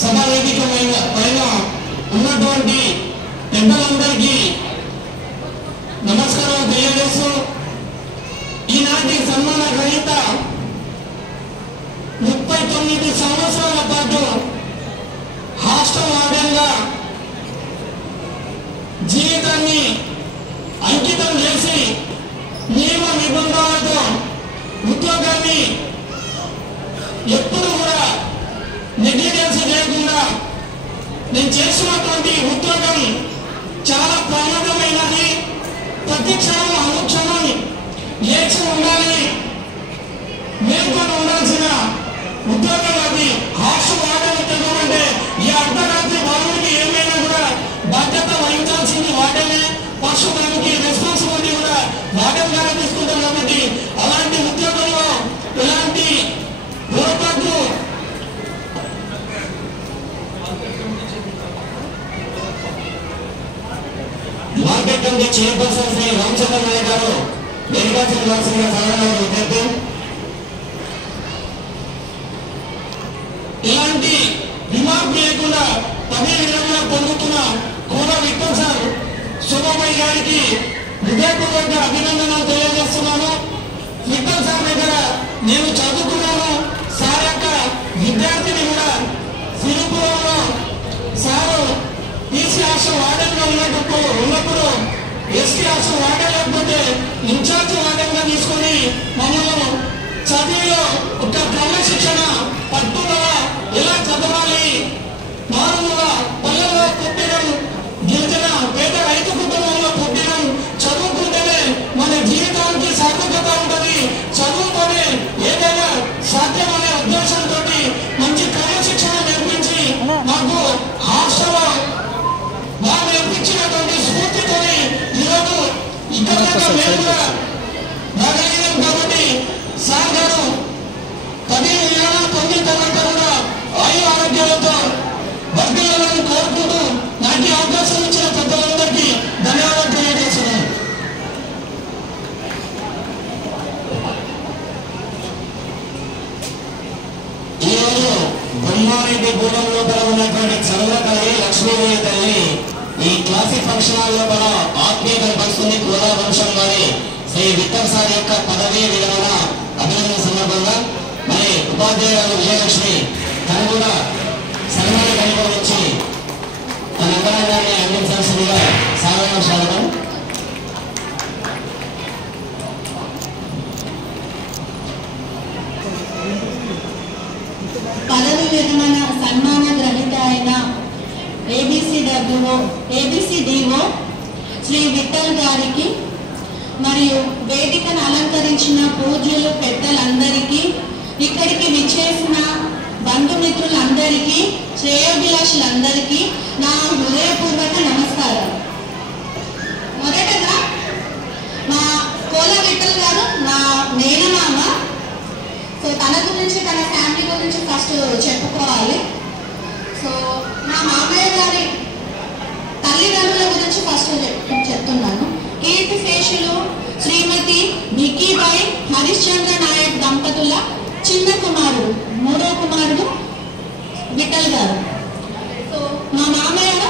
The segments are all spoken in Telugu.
సభా వేదిక పైన ఉన్నటువంటి పెద్దలందరికీ నమస్కారం తెలియజేస్తూ ఈనాటి సన్మాన గ్రహీత 39 సంవత్సరాల పాటు హాస్టల్ వార్డెన్గా జీవితాన్ని అంకితం చేసి నియమ నిబంధనలతో ఉద్యోగాన్ని ఎప్పుడు కూడా నెగ్లిజెన్స్ చేయకుండా నేను చేస్తున్నటువంటి ఉద్యోగం చాలా ప్రమాదమైనది, ప్రతి క్షణం అనుక్షణం లేచి ఉండాలి, మేల్కొని ఉండాల్సిన ఉద్యోగం అది. హాస్టల్ వార్డెన్ ఉద్యోగం అంటే ఈ అర్ధరాత్రి బాలుడికి ఏమైనా కూడా బాధ్యత వహించాల్సింది వార్డెనే, పశువులకి రెస్పాన్సిబిలిటీ కూడా వార్డెన్ గానే తీసుకుంటాం. కాబట్టి అలాంటి ఉద్యోగంలో ఇలాంటి పొరపాట్లు market committee chairperson Shri Ramachandra Nayak గారు వెనుకాల్సిన సాధారణ విజ్ఞప్తి. ఇలాంటి రిమార్క్ లేకుండా పదవి విరమణ పొందుతున్న కోన విక్రమ్ సార్ శుభమయ్య గారికి హృదయపూర్వక అభినందనలు తెలియజేస్తున్నాను. విక్రమ్ సార్ దగ్గర నేను చదువుకున్నాను. సార్ యొక్క విద్యార్థిని కూడా సిరిపురంలో సారు ఈసీ హాస్టల్ వార్డెన్గా ఉన్నప్పుడు ఎస్టీ హాస్టల్ వార్డెన్ లేకపోతే ఇన్ఛార్జ్ వార్డెన్గా తీసుకొని మమ్మల్ని చదివిలో ఒక క్రమశిక్షణ పట్టుదల ఎలా చదవాలి, మారుమూల పల్లెల్లో పుట్టినం, గిరిజన పేద రైతు కుటుంబంలో పుట్టినం, చదువుకుంటేనే మన జీవితానికి సార్థకత ఉంటుంది, చదువుతోనే ఏదైనా సాధ్యమనే ఉద్దేశంతో మంచి క్రమశిక్షణ నేర్పించి మాకు హాస్టల్లో వాళ్ళు నేర్పించినటువంటి స్ఫూర్తితోనే ఈరోజు ఇక్కడ మేము కూడా రాగలిగినాం. కాబట్టి సార్ గారు పదవి విరమణ పొందిన తర్వాత కూడా ఆయు ఆరోగ్యాలతో వర్గాలను కోరుకుంటూ నాకు అవకాశం ఇచ్చిన పెద్దలందరికీ ధన్యవాదాలు తెలియజేస్తున్నాను. ఈరోజు బ్రహ్మారెడ్డి గూడెం లోపల ఉన్నటువంటి చంద్రకళి లక్ష్మీదేవి తల్లి ఈ క్లాసిక్ ఫంక్షన్ హాల్ లోపల ఆత్మీయతను పంచుతుంది. కోలా వంశం వారి శ్రీ విక్రమ్ సార్ యొక్క పదవీ విరమణ అభినందన సందర్భంగా మరి ఉపాధ్యాయురాలు విజయలక్ష్మి తను కూడా సన్మాన కలిపి వచ్చి తన అంతరంగాన్ని అందించాల్సిందిగా సాధారణ స్వాగతం. పదవి విరమణ సన్మాన గ్రహీత అయిన ఏబిసిడిఓ శ్రీ విఠల్ గారికి మరియు వేదికను అలంకరించిన పూజ్యులు పెద్దలందరికీ, ఇక్కడికి విచ్చేసిన బంధుమిత్రులందరికీ, శ్రేయోభిలాషులందరికీ నా హృదయపూర్వక నమస్కారాలు. మొదటగా మా కోల విఠల్ గారు నా మేనమామ. సో తన గురించి, తన ఫ్యామిలీ గురించి ఫస్ట్ చెప్పుకోవాలి. సో మా మామయ్య గారి తల్లిదండ్రుల గురించి ఫస్ట్ చెప్తున్నాను. కీర్తిశేషులు శ్రీమతి భిక్కీబాయి హరిశ్చంద్ర నాయక్ దంపతుల చిన్న కుమారుడు, మూడో కుమారుడు విఠల్ గారు. సో మా మామయ్య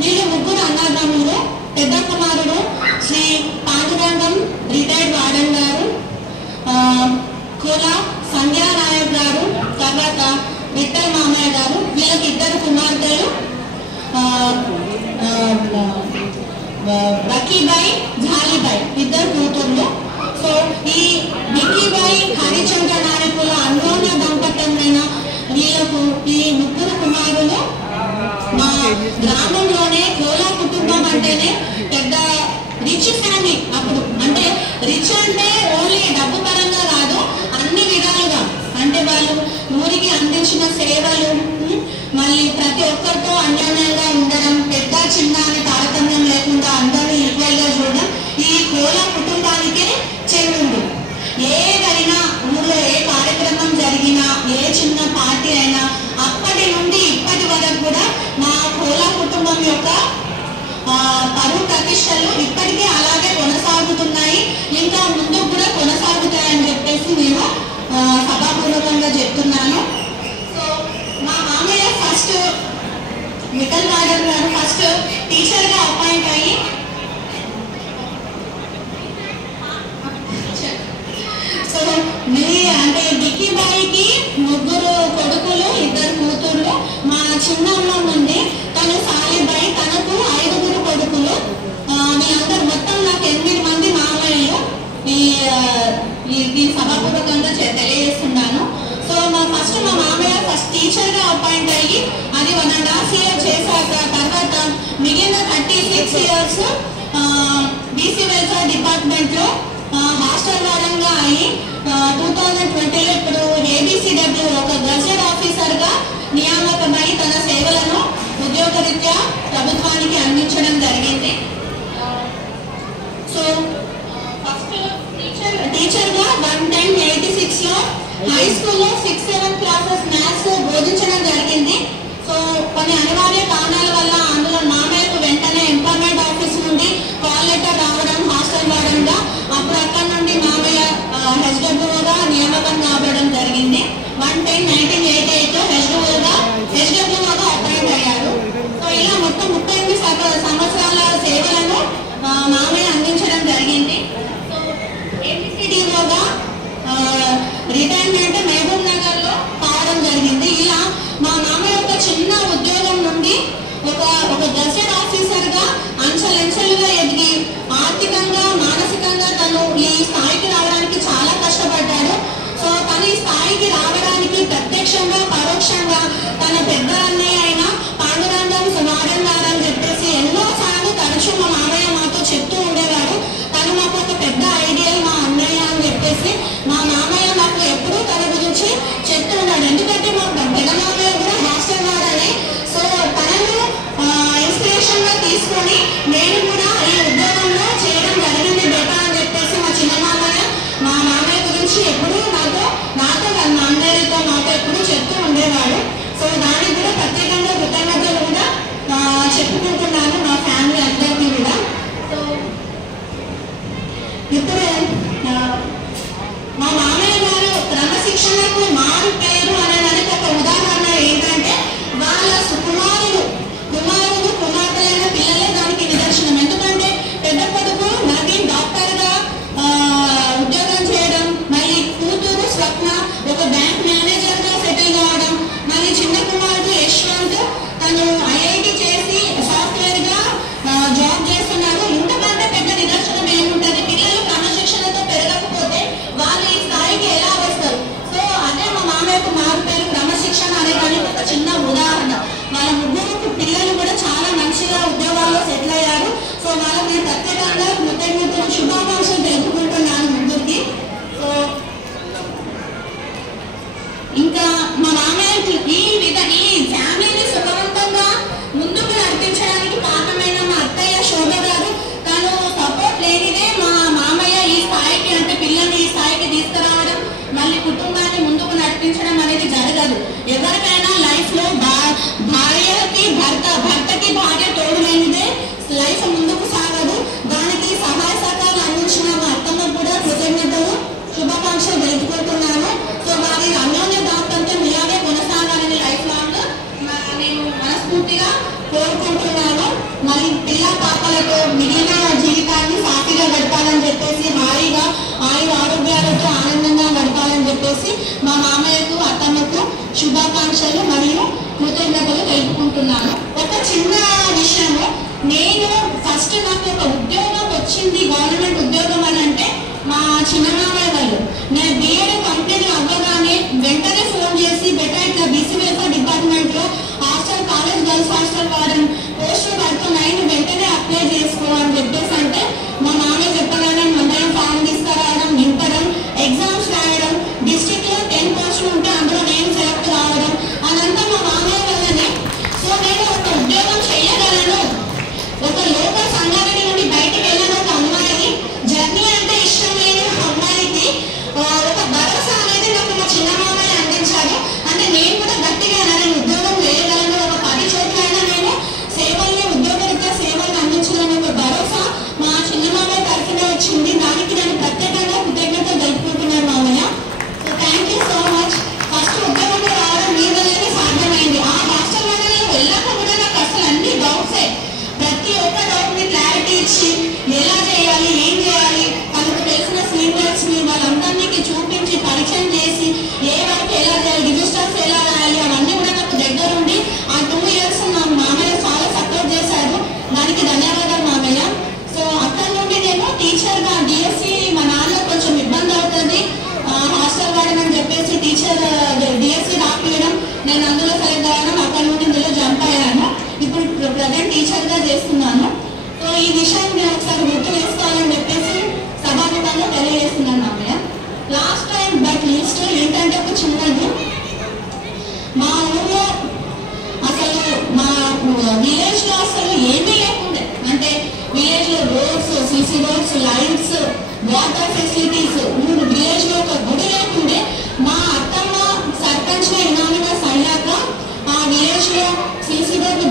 వీళ్ళు ముగ్గురు అన్నదమ్ములు. పెద్ద కుమారుడు శ్రీ పాండురంగం రిటైర్డ్ వార్డెన్ గారు, కోల సంధ్యా నాయక్ గారు, తర్వాత విఠల్ మామయ్య గారు. వీళ్ళకి ఇద్దరు కుమార్తెలు, బకీబాయి, జాలీబాయి, ఇద్దరు కూతుర్లు. సో ఈ బిక్కీబాయి హరిచంద్ర నాయకుల అన్యోన్య దంపత్యమైన వీళ్ళకు ఈ ముగ్గురు కుమారులు. మా గ్రామంలోనే కోలా కుటుంబం అంటేనే పెద్ద రిచ్ ఫ్యామిలీ. అప్పుడు అంటే రిచ్ అంటే ఓన్లీ డబ్బు పరంగా కాదు, అన్ని విధాలుగా. అంటే వాళ్ళు ఊరికి అందించిన సేవలు, మళ్ళీ ప్రతి ఒక్కరితో అన్యోన్యంగా ఉండడం, పెద్ద చిన్న అనే తారతమ్యం లేకుండా అందరూ ఈక్వల్గా చూడడం ఈ కోలా కుటుంబానికే చెందింది. ఏదైనా ఊళ్ళో ఏ కార్యక్రమం జరిగినా, ఏ చిన్న పార్టీ అయినా అప్పటి నుండి ఇప్పటి వరకు కూడా మా కోలా కుటుంబం యొక్క పరువు ప్రతిష్టలు ఇప్పటికీ అలాగే కొనసాగుతున్నాయి, ఇంకా ముందుకు కూడా కొనసాగుతాయని చెప్పేసి నేను సభాపూర్వకంగా చెప్తున్నాను. సో మా మామయ్య ఫస్ట్ ఫస్ట్ మిఠల్ గార్డెన్ గారు ఫస్ట్ టీచర్గా అపాయింట్ అయ్యి సో అంటే బిక్కీబాయికి 3 కొడుకులు 2 కూతుర్లు. మా చిన్న అమ్మ ఉంది, తను సాలిబాయి, తనకు 5 కొడుకులు. వీళ్ళందరూ మొత్తం నాకు 8 మంది మామయ్యలు. ఈ సభాపూర్వకంగా తెలియజేస్తున్నాను. సో ఫస్ట్ మా మామయ్య ఫస్ట్ టీచర్గా అపాయింట్ అయ్యి అది 1.5 years చేశాక తర్వాత మిగిలిన 36 years బీసీ వెల్ఫేర్ డిపార్ట్మెంట్లో హాస్టల్ వారంగా అయ్యి 2020లో ఇప్పుడు ఏబిసిడబ్ల్యూ ఒక గజెట్ ఆఫీసర్గా నియామకమై తన సేవలను ఉద్యోగరీత్యా ప్రభుత్వానికి అందించడం జరిగింది. సో ఫస్ట్ టీచర్గా 1986లో హై స్కూల్లో 6-7 క్లాసెస్ మ్యాథ్స్ బోధించడం జరిగింది. సో కొన్ని అనివార్య కారణాల వల్ల అందులో మామయ్యకు వెంటనే ఎంప్లాయ్మెంట్ ఆఫీస్ నుండి కాల్ లెటర్ రావడం హాస్టల్ వారంగా, అప్పుడు అక్కడ నుండి మామయ్య హెచ్డబ్ల్యూగా నియామకం కావడం జరిగింది. 1988లో హెచ్డబ్ల్యూగా అపాయింట్ అయ్యారు. సో ఇలా మొత్తం 38 సంవత్సరాల సేవలను మామయ్య అందించడం జరిగింది. సో ఏబిసిడిలోగా రిటైర్మెంట్ మహబూబ్ నగర్లో కావడం జరిగింది. ఇలా మా మామయ్య ఒక చిన్న ఉద్యోగం నుండి ఒక గజెట్ ఆఫీసర్గా అంచెలంచెలుగా ఎదిగి ఆర్థికంగా మానసికంగా తను ఈ స్థాయికి రావడానికి చాలా కష్టపడ్డాడు. సో తను ఈ స్థాయికి రావడానికి ప్రత్యక్షంగా పరోక్షంగా తన పెద్ద అన్నయ్య అయిన పాండురంగం సుమారం గారు అని చెప్పేసి ఎన్నోసార్లు తరచూ మా మామయ్య మాతో చెప్తూ ఉండేవాడు. తను మాకు ఒక పెద్ద ఐడియల్ మా అన్నయ్య అని చెప్పేసి మా మామయ్య నాకు ఎప్పుడూ తన గురించి చెప్తూ ఉన్నాడు. ఎందుకంటే మా పెద్ద మామయ్య కూడా హాస్టల్ వాడని. సో తనను ఇన్స్పిరేషన్గా తీసుకొని నేను కూడా ఈ ఉద్యోగంలో చేయడం జరిగింది బేటా అని చెప్పేసి మా చిన్న మామయ్య మా మామయ్య గురించి ఎప్పుడూ నాతో మా అందరితో మాతో ఎప్పుడూ చెప్తూ ఉండేవాడు. సో దానికి కూడా ప్రత్యేకంగా కృతజ్ఞతలు కూడా చెప్పుకుంటున్నాను మా ఫ్యామిలీ అందరికీ కూడా. సో ఇప్పుడు మా మామయ్య గారు క్రమశిక్షణకు మారు పేరు అనేదానికి ఒక ఉదాహరణ ఏంటంటే వాళ్ళ కుమార్తెలైన పిల్లలే దానికి నిదర్శనం. ఎందుకంటే పెద్ద కొడుకు నవీన్ డాక్టర్గా ఉద్యోగం చేయడం, మళ్ళీ కూతురు స్వప్న ఒక బ్యాంక్ మేనేజర్గా సెటిల్ కావడం, మళ్ళీ చిన్న కుమారుడు యశ్వంత్ తను ఐఐటి చేసి సాఫ్ట్వేర్గా జాబ్ చేస్తున్నారు. ఇంతకంటే పెద్ద నిదర్శనం ఏముంటుంది? పిల్లలు క్రమశిక్షణతో పెరగకపోతే వాళ్ళు ఈ స్థాయికి ఎలా వస్తారు? సో అదే మా మామయ్యకు మారు పేరు క్రమశిక్షణ అనేదానికి ఒక చిన్న ఉదాహరణ. వాళ్ళ 3 పిల్లలు కూడా చాలా మంచిగా ఉద్యోగాల్లో సెటిల్ అయ్యారు. సో వాళ్ళకి నేను ప్రత్యేకంగా కృతజ్ఞతలు శుభాకాంక్షలు తెలుపుకుంటున్నాను ముగ్గురికి. సో ఇంకా మా మామయ్యకి ఈ ఫ్యామిలీని సుఖవంతంగా ముందుకు నడిపించడానికి కారణమైన మా అత్తయ్య శోభ గారు, తను సపోర్ట్ లేనిదే మా మామయ్య ఈ స్థాయికి అంటే పిల్లల్ని ఈ స్థాయికి తీసుకురావడం మళ్ళీ కుటుంబాన్ని ముందుకు నడిపించడం అనేది జరగదు. ఎవరికైనా లైఫ్లో భర్తకి భార్య తోడు లేనిదే లైఫ్ ముందుకు సాగదు. దానికి సహాయ సహకారాలు అందించిన మా అత్తమ్మ కూడా కృతజ్ఞతలు శుభాకాంక్షలు తెలుపుకుంటున్నాను. సో వారి అన్యోన్య దాంపత్యం ఇలాగే కొనసాగాలని లైఫ్ లాంగ్ నేను మనస్ఫూర్తిగా కోరుకుంటున్నాను. మరి పిల్ల పాపలతో మిగిలిన జీవితాన్ని సాఫీగా గడపాలని చెప్పేసి హాయిగా ఆరోగ్యాలతో ఆనందంగా గడపాలని చెప్పేసి మా మామయ్యకు అత్తమ్మకు శుభాకాంక్షలు మరియు కృతజ్ఞతలు తెలుపుకుంటున్నాను. ఒక చిన్న విషయము, నేను ఫస్ట్ నాకు ఒక ఉద్యోగం వచ్చింది గవర్నమెంట్ ఉద్యోగం అని అంటే మా చిన్న మామయ్య వాళ్ళు. నేను బిఎడ్ కంప్లీట్ అవ్వగానే వెంటనే ఫోన్ చేసి బెటా ఇట్లా బీసీ వెల్ఫేర్ డిపార్ట్మెంట్లో హాస్టల్ కాలేజ్ గర్ల్స్ హాస్టల్ వాడని పోస్టులు పడుతున్నాయి, వెంటనే అప్లై చేసుకోవాలని చెప్పేసి అంటే మా మామయ్య చెప్పగానే మండలం ఫామ్ తీసుకురావడం, నింపడం, ఎగ్జామ్స్ రాయడం, డిస్ట్రిక్ట్లో 10 పోస్టులు ఉంటే అందులో నేను సెలెక్ట్ కావడం అదంతా మా మామయ్య వల్లనే. సో నేను ఒక ఉద్యోగం చేయగలను. ఒక లోకల్ సంగారెడ్డి నుండి బయటికి వెళ్ళిన ఒక అమ్మాయి జర్నీ అంటే ఇష్టం లేని అమ్మాయికి ఒక భరోసా అనేది నాకు మా చిన్న మామయ్య అందించారు. అంటే నేను కూడా గట్టిగా ప్రజెంట్ టీచర్గా చేస్తున్నాను. సో ఈ విషయాన్ని నేను ఒకసారి గుర్తు వేసుకోవాలని చెప్పేసి సభాముఖంగా తెలియజేస్తున్నాను అన్నయ్య. లాస్ట్ టైం బట్ లిస్ట్ ఏంటంటే ఒక చిన్నది, మా ఊళ్ళో అసలు మా విలేజ్ లో అసలు ఏమీ లేకుండే. అంటే విలేజ్ లో roads, CC roads, lights, water facilities, village లో ఒక గుడి లేకుండే. మా అత్తమ్మ సర్పంచ్ ఇనామినస్ అయ్యాక ఆ విలేజ్ లో సిసి రోడ్లు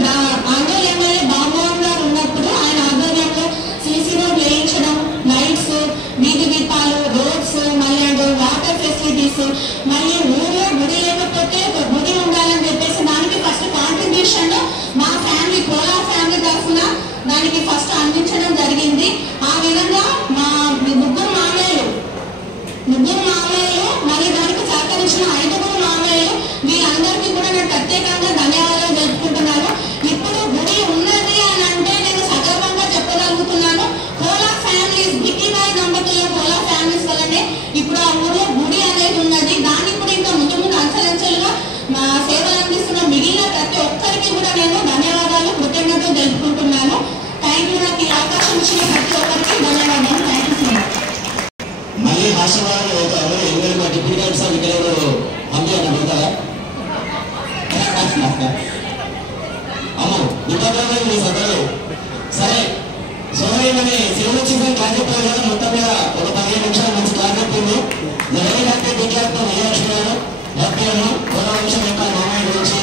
ఆంధ్ర ఎమ్మెల్యే బాబుమోహన్ గారు ఉన్నప్పుడు ఆయన ఆధ్వర్యంలో సిసి రోడ్లు వేయించడం, లైట్స్, వీధి దీపాలు, రోడ్స్, మళ్ళీ అండ్ వాటర్ ఫెసిలిటీస్, మళ్ళీ ఊళ్ళో గుడి లేకపోతే ఒక గుడి ఉండాలని చెప్పేసి దానికి ఫస్ట్ కాంట్రిబ్యూషన్ మా ఫ్యామిలీ కోలా ఫ్యామిలీ తరఫున దానికి ఫస్ట్ అందించడం జరిగింది. ఆ విధంగా మా ముగ్గురు మామయ్యలు మళ్ళీ దానికి సహకరించిన 5 మామయ్యలు, వీళ్ళందరికీ కూడా నేను ప్రత్యేకంగా ధన్యవాదాలు తెలుపుకుంటున్నాను. ఇప్పుడు గుడి ఉన్నది అని అంటే నేను సగర్వంగా చెప్పగలుగుతున్నాను. కోలా ఫ్యామిలీస్, బిక్కిబాయి దంపతుల కోలా ఫ్యామిలీస్ వల్లనే ఇప్పుడు ఆ ఊళ్ళో గుడి అనేది ఉన్నది. దానికి కూడా ఇంకా ముందు అంచెలంచెలుగా మా సేవలు అందిస్తున్న మిగిలిన ప్రతి ఒక్కరికి కూడా నేను ధన్యవాదాలు, కృతజ్ఞతలు తెలుపుకుంటున్నాను. Thank you. నాకు ఈ అవకాశం ఇచ్చిన ప్రతి ఒక్కరికి ధన్యవాదాలు. Thank you so much. మళ్ళీ హాస్యవాళ్ళు అవుతారు. ఎందుకంటే మా డిప్యూటీ కలెక్టర్ సార్ ఇక్కడ పంపి అన్న పెడతారా అమ్మో ఇబ్బంది మీ సభలు. సరే సోమయ్యమని శివలక్ష్మి క్లాస్ చెప్పారు కదా, మొత్తం మీద ఒక 15 నిమిషాలు మంచి క్లాస్ చెప్పింది. ఎవరి కంటే విద్యార్థులు విజయలక్ష్మి గారు హ్యాపీ అన్నాం. కొత్త విషయం యొక్క మామయ్య గురించి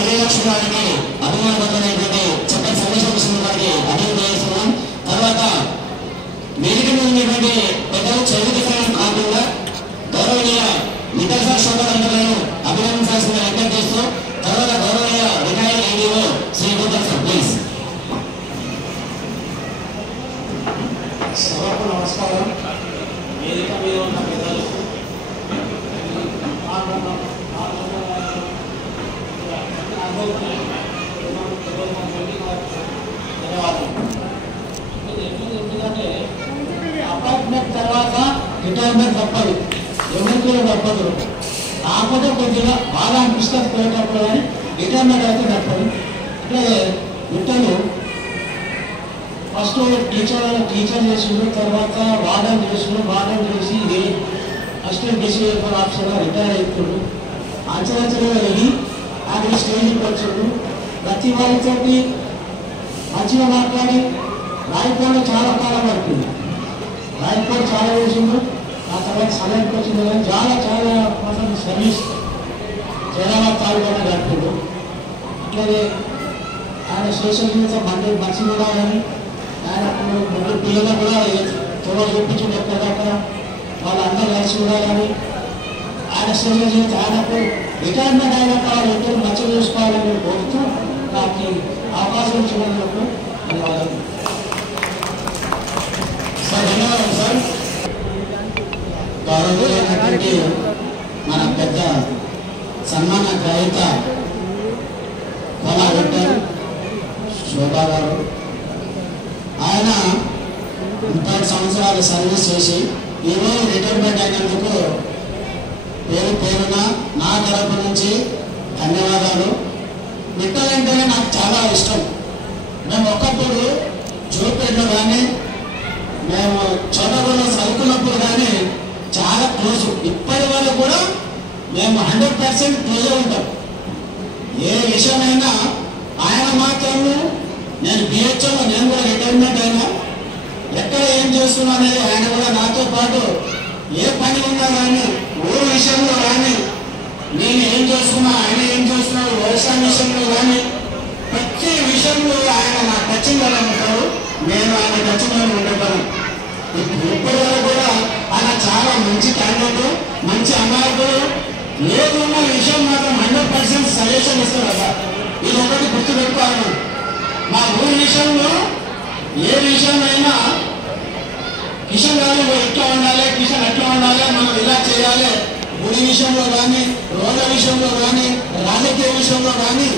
విజయలక్ష్మి గారికి అభిమానబద్ధమైనటువంటి చక్కటి సందేశం ఇస్తున్న వారికి అభివృద్ధి చేస్తున్నాం. తర్వాత వేదిక మీద ఉన్నటువంటి పెద్దలు చదువుకోవడం కాకుండా గౌరవనీయ విద్యార్థి శోభాలను అభినందించాల్సిన విజ్ఞప్తి చేస్తూ తర్వాత గౌరవనీయ retired ADO Shri Gopal sir please. సభకు నమస్కారం. వేదిక మీద ఉన్న పెద్దలు, ఎందుకంటే అపార్ట్మెంట్ తర్వాత రిటైర్మెంట్ తప్పదు, ఎవరికి తప్పదు. కాకపోతే కొద్దిగా బాగా అనిపిస్తుంది పోయేటప్పుడు, కానీ రిటైర్మెంట్ అయితే తప్పదు. అంటే బిడ్డలు ఫస్ట్ టీచర్ చేసిండు, తర్వాత వార్డన్ చేసి అసిస్టెంట్ డిసిప్లినరీ ఆఫీసర్గా రిటైర్ అవుతుండు. అంచెలంచెలుగా వెళ్ళి ఆయన స్టేజ్కి వచ్చాడు. ప్రతి వాళ్ళతోటి మంచిగా మాట్లాడి రాయపూర్లో చాలా కాలం పడుతుంది. రాయపూర్ చాలా చేసిండు. ఆ తర్వాత సమయానికి వచ్చింది కానీ చాలా మాత్రం సర్వీస్ చాలా తాలూకా గడుపుతుండు. అట్లాగే ఆయన సోషల్ జీవితం మంచి కూడా కానీ ఆయన ముగ్గురు పిల్లలు కూడా త్వరగా చూపించింది ఎక్కడక్కడ వాళ్ళందరూ కలిసి ఉండాలని. ఆయన సోషల్ జీవితం ఆయనకు రిటైర్మెంట్ అయినాక వాళ్ళు ఎప్పుడు మంచిగా చూసుకోవాలని కోరుతూ నాకు అవకాశం ఇచ్చినందుకు ధన్యవాదాలు. సార్ ధన్యవాదాలు సార్. గౌరవమైనటువంటి మన పెద్ద సన్మాన గ్రహీత కోలా విఠల్ శోభా గారు, ఆయన 30 సంవత్సరాలు సర్వీస్ చేసి ఈరోజు రిటైర్మెంట్ అయినందుకు పేరున నా తరపు నుంచి ధన్యవాదాలు. విఠల్ అంటేనే నాకు చాలా ఇష్టం. మేము ఒకప్పుడు జోపేటలో కానీ మేము చోటగూడలో చదువుకున్నప్పుడు కానీ చాలా క్లోజ్. ఇప్పటి వరకు కూడా మేము 100% క్లోజ్ ఉంటాం. ఏ విషయమైనా ఆయన మాత్రము నేను బిహెచ్ఓలో నేను కూడా రిటైర్మెంట్ అయినా ఎక్కడ ఏం చేస్తున్నా అనేది ఆయన కూడా నాతో పాటు ఏ పని ఉన్నా కానీ ఊరు విషయంలో కానీ నేను ఏం చేస్తున్నా ఆయన ఏం చేస్తున్నాడు వ్యవసాయం విషయంలో కానీ ప్రతి విషయంలో ఆయన నా టచ్చింగ్లో ఉంటారు, నేను ఆయన టచ్చింగ్లో ఉండగలను. ఇప్పటి వరకు కూడా ఆయన చాలా మంచి క్యాండిడేట్, మంచి అమాయకుడు. ఏదున్న విషయం మాత్రం 100% సజెషన్ ఇస్తారు కదా. ఇది ఒకటి గుర్తుపెట్టుకోవాలి. మా ఊరి విషయంలో ఏ విషయమైనా కిషన్ గారు ఎట్లా ఉండాలి, కిషన్ ఎట్లా ఉండాలి, మనం ఇలా చేయాలి, గుడి విషయంలో కానీ రోడ్ల విషయంలో కానీ రాజకీయ విషయంలో కానీ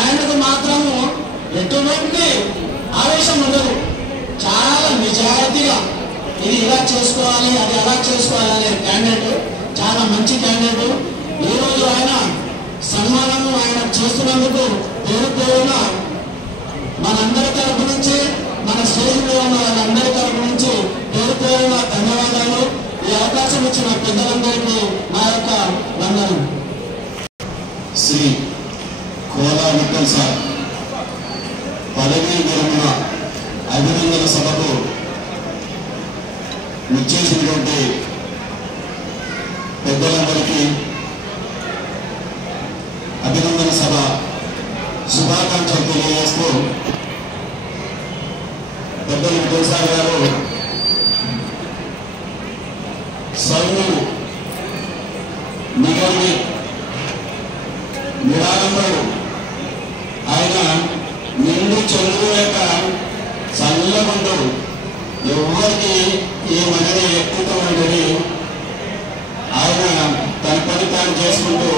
ఆయనకు మాత్రము ఎటువంటి ఆవేశం ఉండదు. చాలా నిజాయితీగా ఇది ఇలా చేసుకోవాలి, అది అలా చేసుకోవాలి అనే క్యాండిడేట్, చాలా మంచి క్యాండిడేట్. ఈరోజు ఆయన సన్మానం ఆయన చేస్తున్నందుకు పేరు పేరున మనందరి తరపు నుంచి, మన స్టేజ్ మీద ఉన్న వాళ్ళందరి తరపు నుంచి పేరు పేరున ధన్యవాదాలు. ఈ అవకాశం ఇచ్చిన పెద్దలందరికీ నా యొక్క వందనం. శ్రీ కోలా విఠల్ సార్ పదవీ విరమణ అభినందన సభకు నిశ్చయించినటువంటి పెద్దలందరికీ అభినందన సభ శుభాకాంక్షలు తెలియజేస్తూ, పెద్దలు విఠల్ సార్ గారు సౌలు నిగమి నిరాడంబరు. ఆయన నిండు చంద్రుడు యొక్క చల్లగుండడు. ఎవరికి ఈ మనని ఎక్కుతామని ఆయన తన పని తాను చేసుకుంటూ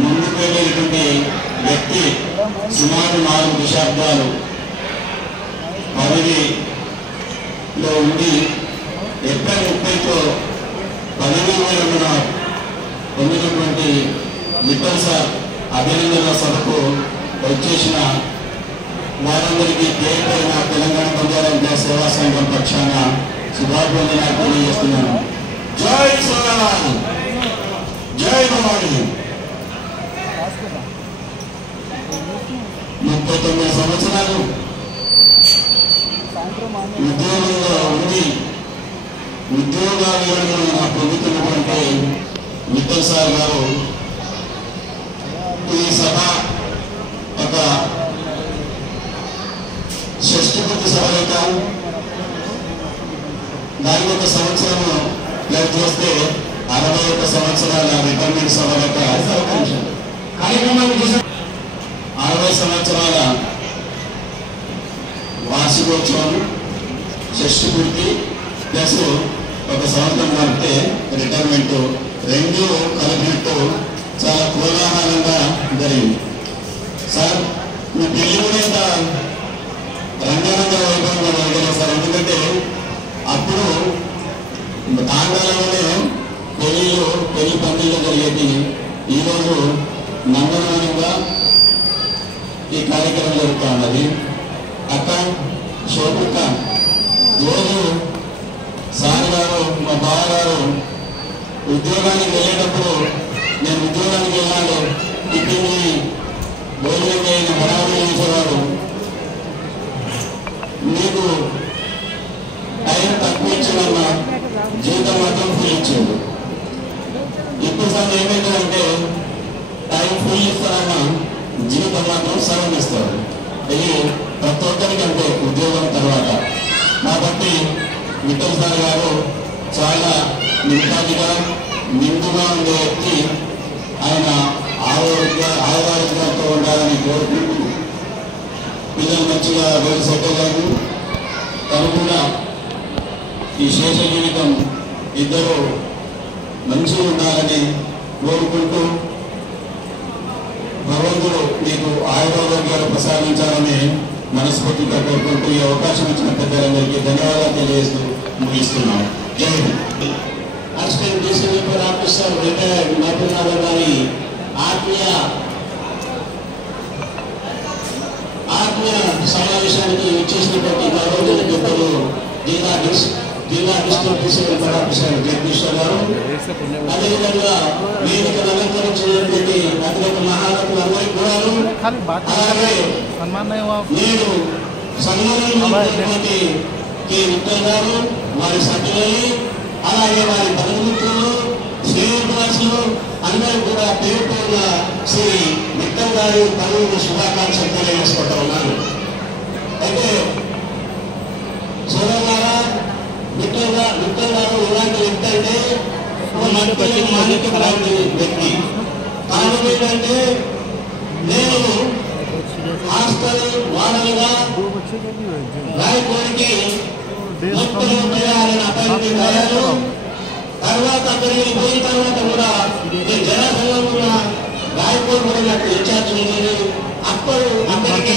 ముందుకు వెళ్ళేటువంటి వ్యక్తి. సుమారు 4 దశాబ్దాలు పదవిలో ఉండి ఏప్రిల్ 30తో పదవీ విరమణ పొందినటువంటి విఠల్ సార్ అభినందన సభకు వచ్చేసిన వారందరికీ పేరు పైన తెలంగాణ బంజారా సేవా సంఘం పక్షాన శుభాభివందనాలు తెలియజేస్తున్నాను. జై సోనాల్, జై భవానీ. 39 సంవత్సరాలు ఉద్యోగంలో ఉండి ఉద్యోగాలను పొందుతున్నటువంటి విఠల్ సార్ గారు ఈ సభ ఒక షష్ఠపూర్తి సభ యొక్క దానికి ఒక సంవత్సరం లెక్క చేస్తే 61 సంవత్సరాల రిటైర్మెంట్ సభ యొక్క కార్యక్రమాన్ని 60 సంవత్సరాల వార్షికోత్సవం షష్ఠపూర్తి ప్లస్ ఒక సంవత్సరం కలిపితే రిటైర్మెంట్ 2 కలిపినట్టు చాలా కోలాహలంగా జరిగింది. సార్ మీ పెళ్లి కూడా ఇంత రంగరంగ వైభవంగా జరగలేదు సార్. ఎందుకంటే అప్పుడు తాండాలలోనే పెళ్లి పండుగ జరిగేది. ఈరోజు నందనవనంగా ఈ కార్యక్రమం జరుగుతూ ఉన్నది. అక్క శోభక్క రోజు సార్ గారు మా బావగారు ఉద్యోగానికి వెళ్ళేటప్పుడు నేను ఉద్యోగానికి వెళ్ళాను టిఫిన్ భోజనం అయిన హడావుడి చేసేవాడు. నీకు టైం తక్కువ ఇచ్చిన జీవితం మాత్రం ఫుల్ ఇచ్చిండు. ఇప్పుడు సార్ ఏమైందంటే టైం ఫుల్ ఇస్తారన్నా జీవితం మాత్రం సగం ఇస్తారు. ఇది ప్రతి ఒక్కరికి అంటే ఉద్యోగం తర్వాత. కాబట్టి విఠల్ సార్ గారు చాలా నింపాదిగా నిండుగా ఉండే వ్యక్తి. ఆయన ఆరోగ్యాలతో ఉండాలని కోరుకుంటూ పిల్లలు మంచిగా రోజు సెటిల్ అయ్యారు. తను కూడా ఈ శేష జీవితం ఇద్దరు మంచిగా ఉండాలని కోరుకుంటూ భగవంతుడు మీకు ఆయురారోగ్యాలు ప్రసాదించాలని మనస్ఫూర్తిగా కోరుకుంటూ ఈ అవకాశం ఇచ్చిన పెద్దలందరికీ ధన్యవాదాలు తెలియజేస్తూ ముగిస్తున్నాను. జై Hind. Assistant DCP officer retired Mahabubnagar గారి ఆత్మీయ సమావేశానికి ఇచ్చేసినటువంటి గౌరవనీయ పెద్దలు జిల్లా డిస్ట్రిక్ట్ డీసీపీ ఆఫీసర్ జగదీశ్వర్ గారు, అదేవిధంగా వేదికను అలంకరించినటువంటి అతిరథ మహారథులందరికీ కూడా, అలాగే నేను సన్మానం కె విఠల్ గారు, వారి సభ్యులని, అలాగే వారి బంధుమిత్రులు, శ్రేయోభిలాషులు అందరూ కూడా పేరు పేరున శ్రీ విఠల్ గారి పనులు శుభాకాంక్షలు తెలియజేసుకుంటూ ఉన్నాను. అయితే సోదరులారా, విఠల్ గారు ఇలాంటి వ్యక్తి అంటే మాణిక్యలాంటి వ్యక్తి. కారణం ఏంటంటే నేను హాస్టల్ వాడలుగా రాయకోడికి మొత్తం చేయాలని అపాయింట్మెంట్ అయ్యారు. తర్వాత అక్కడికి పోయిన తర్వాత కూడా జనసంఘంలో రాయకోడ్ కూడా నాకు ఇన్ఛార్జ్ ఉండేది. అప్పుడు అక్కడికి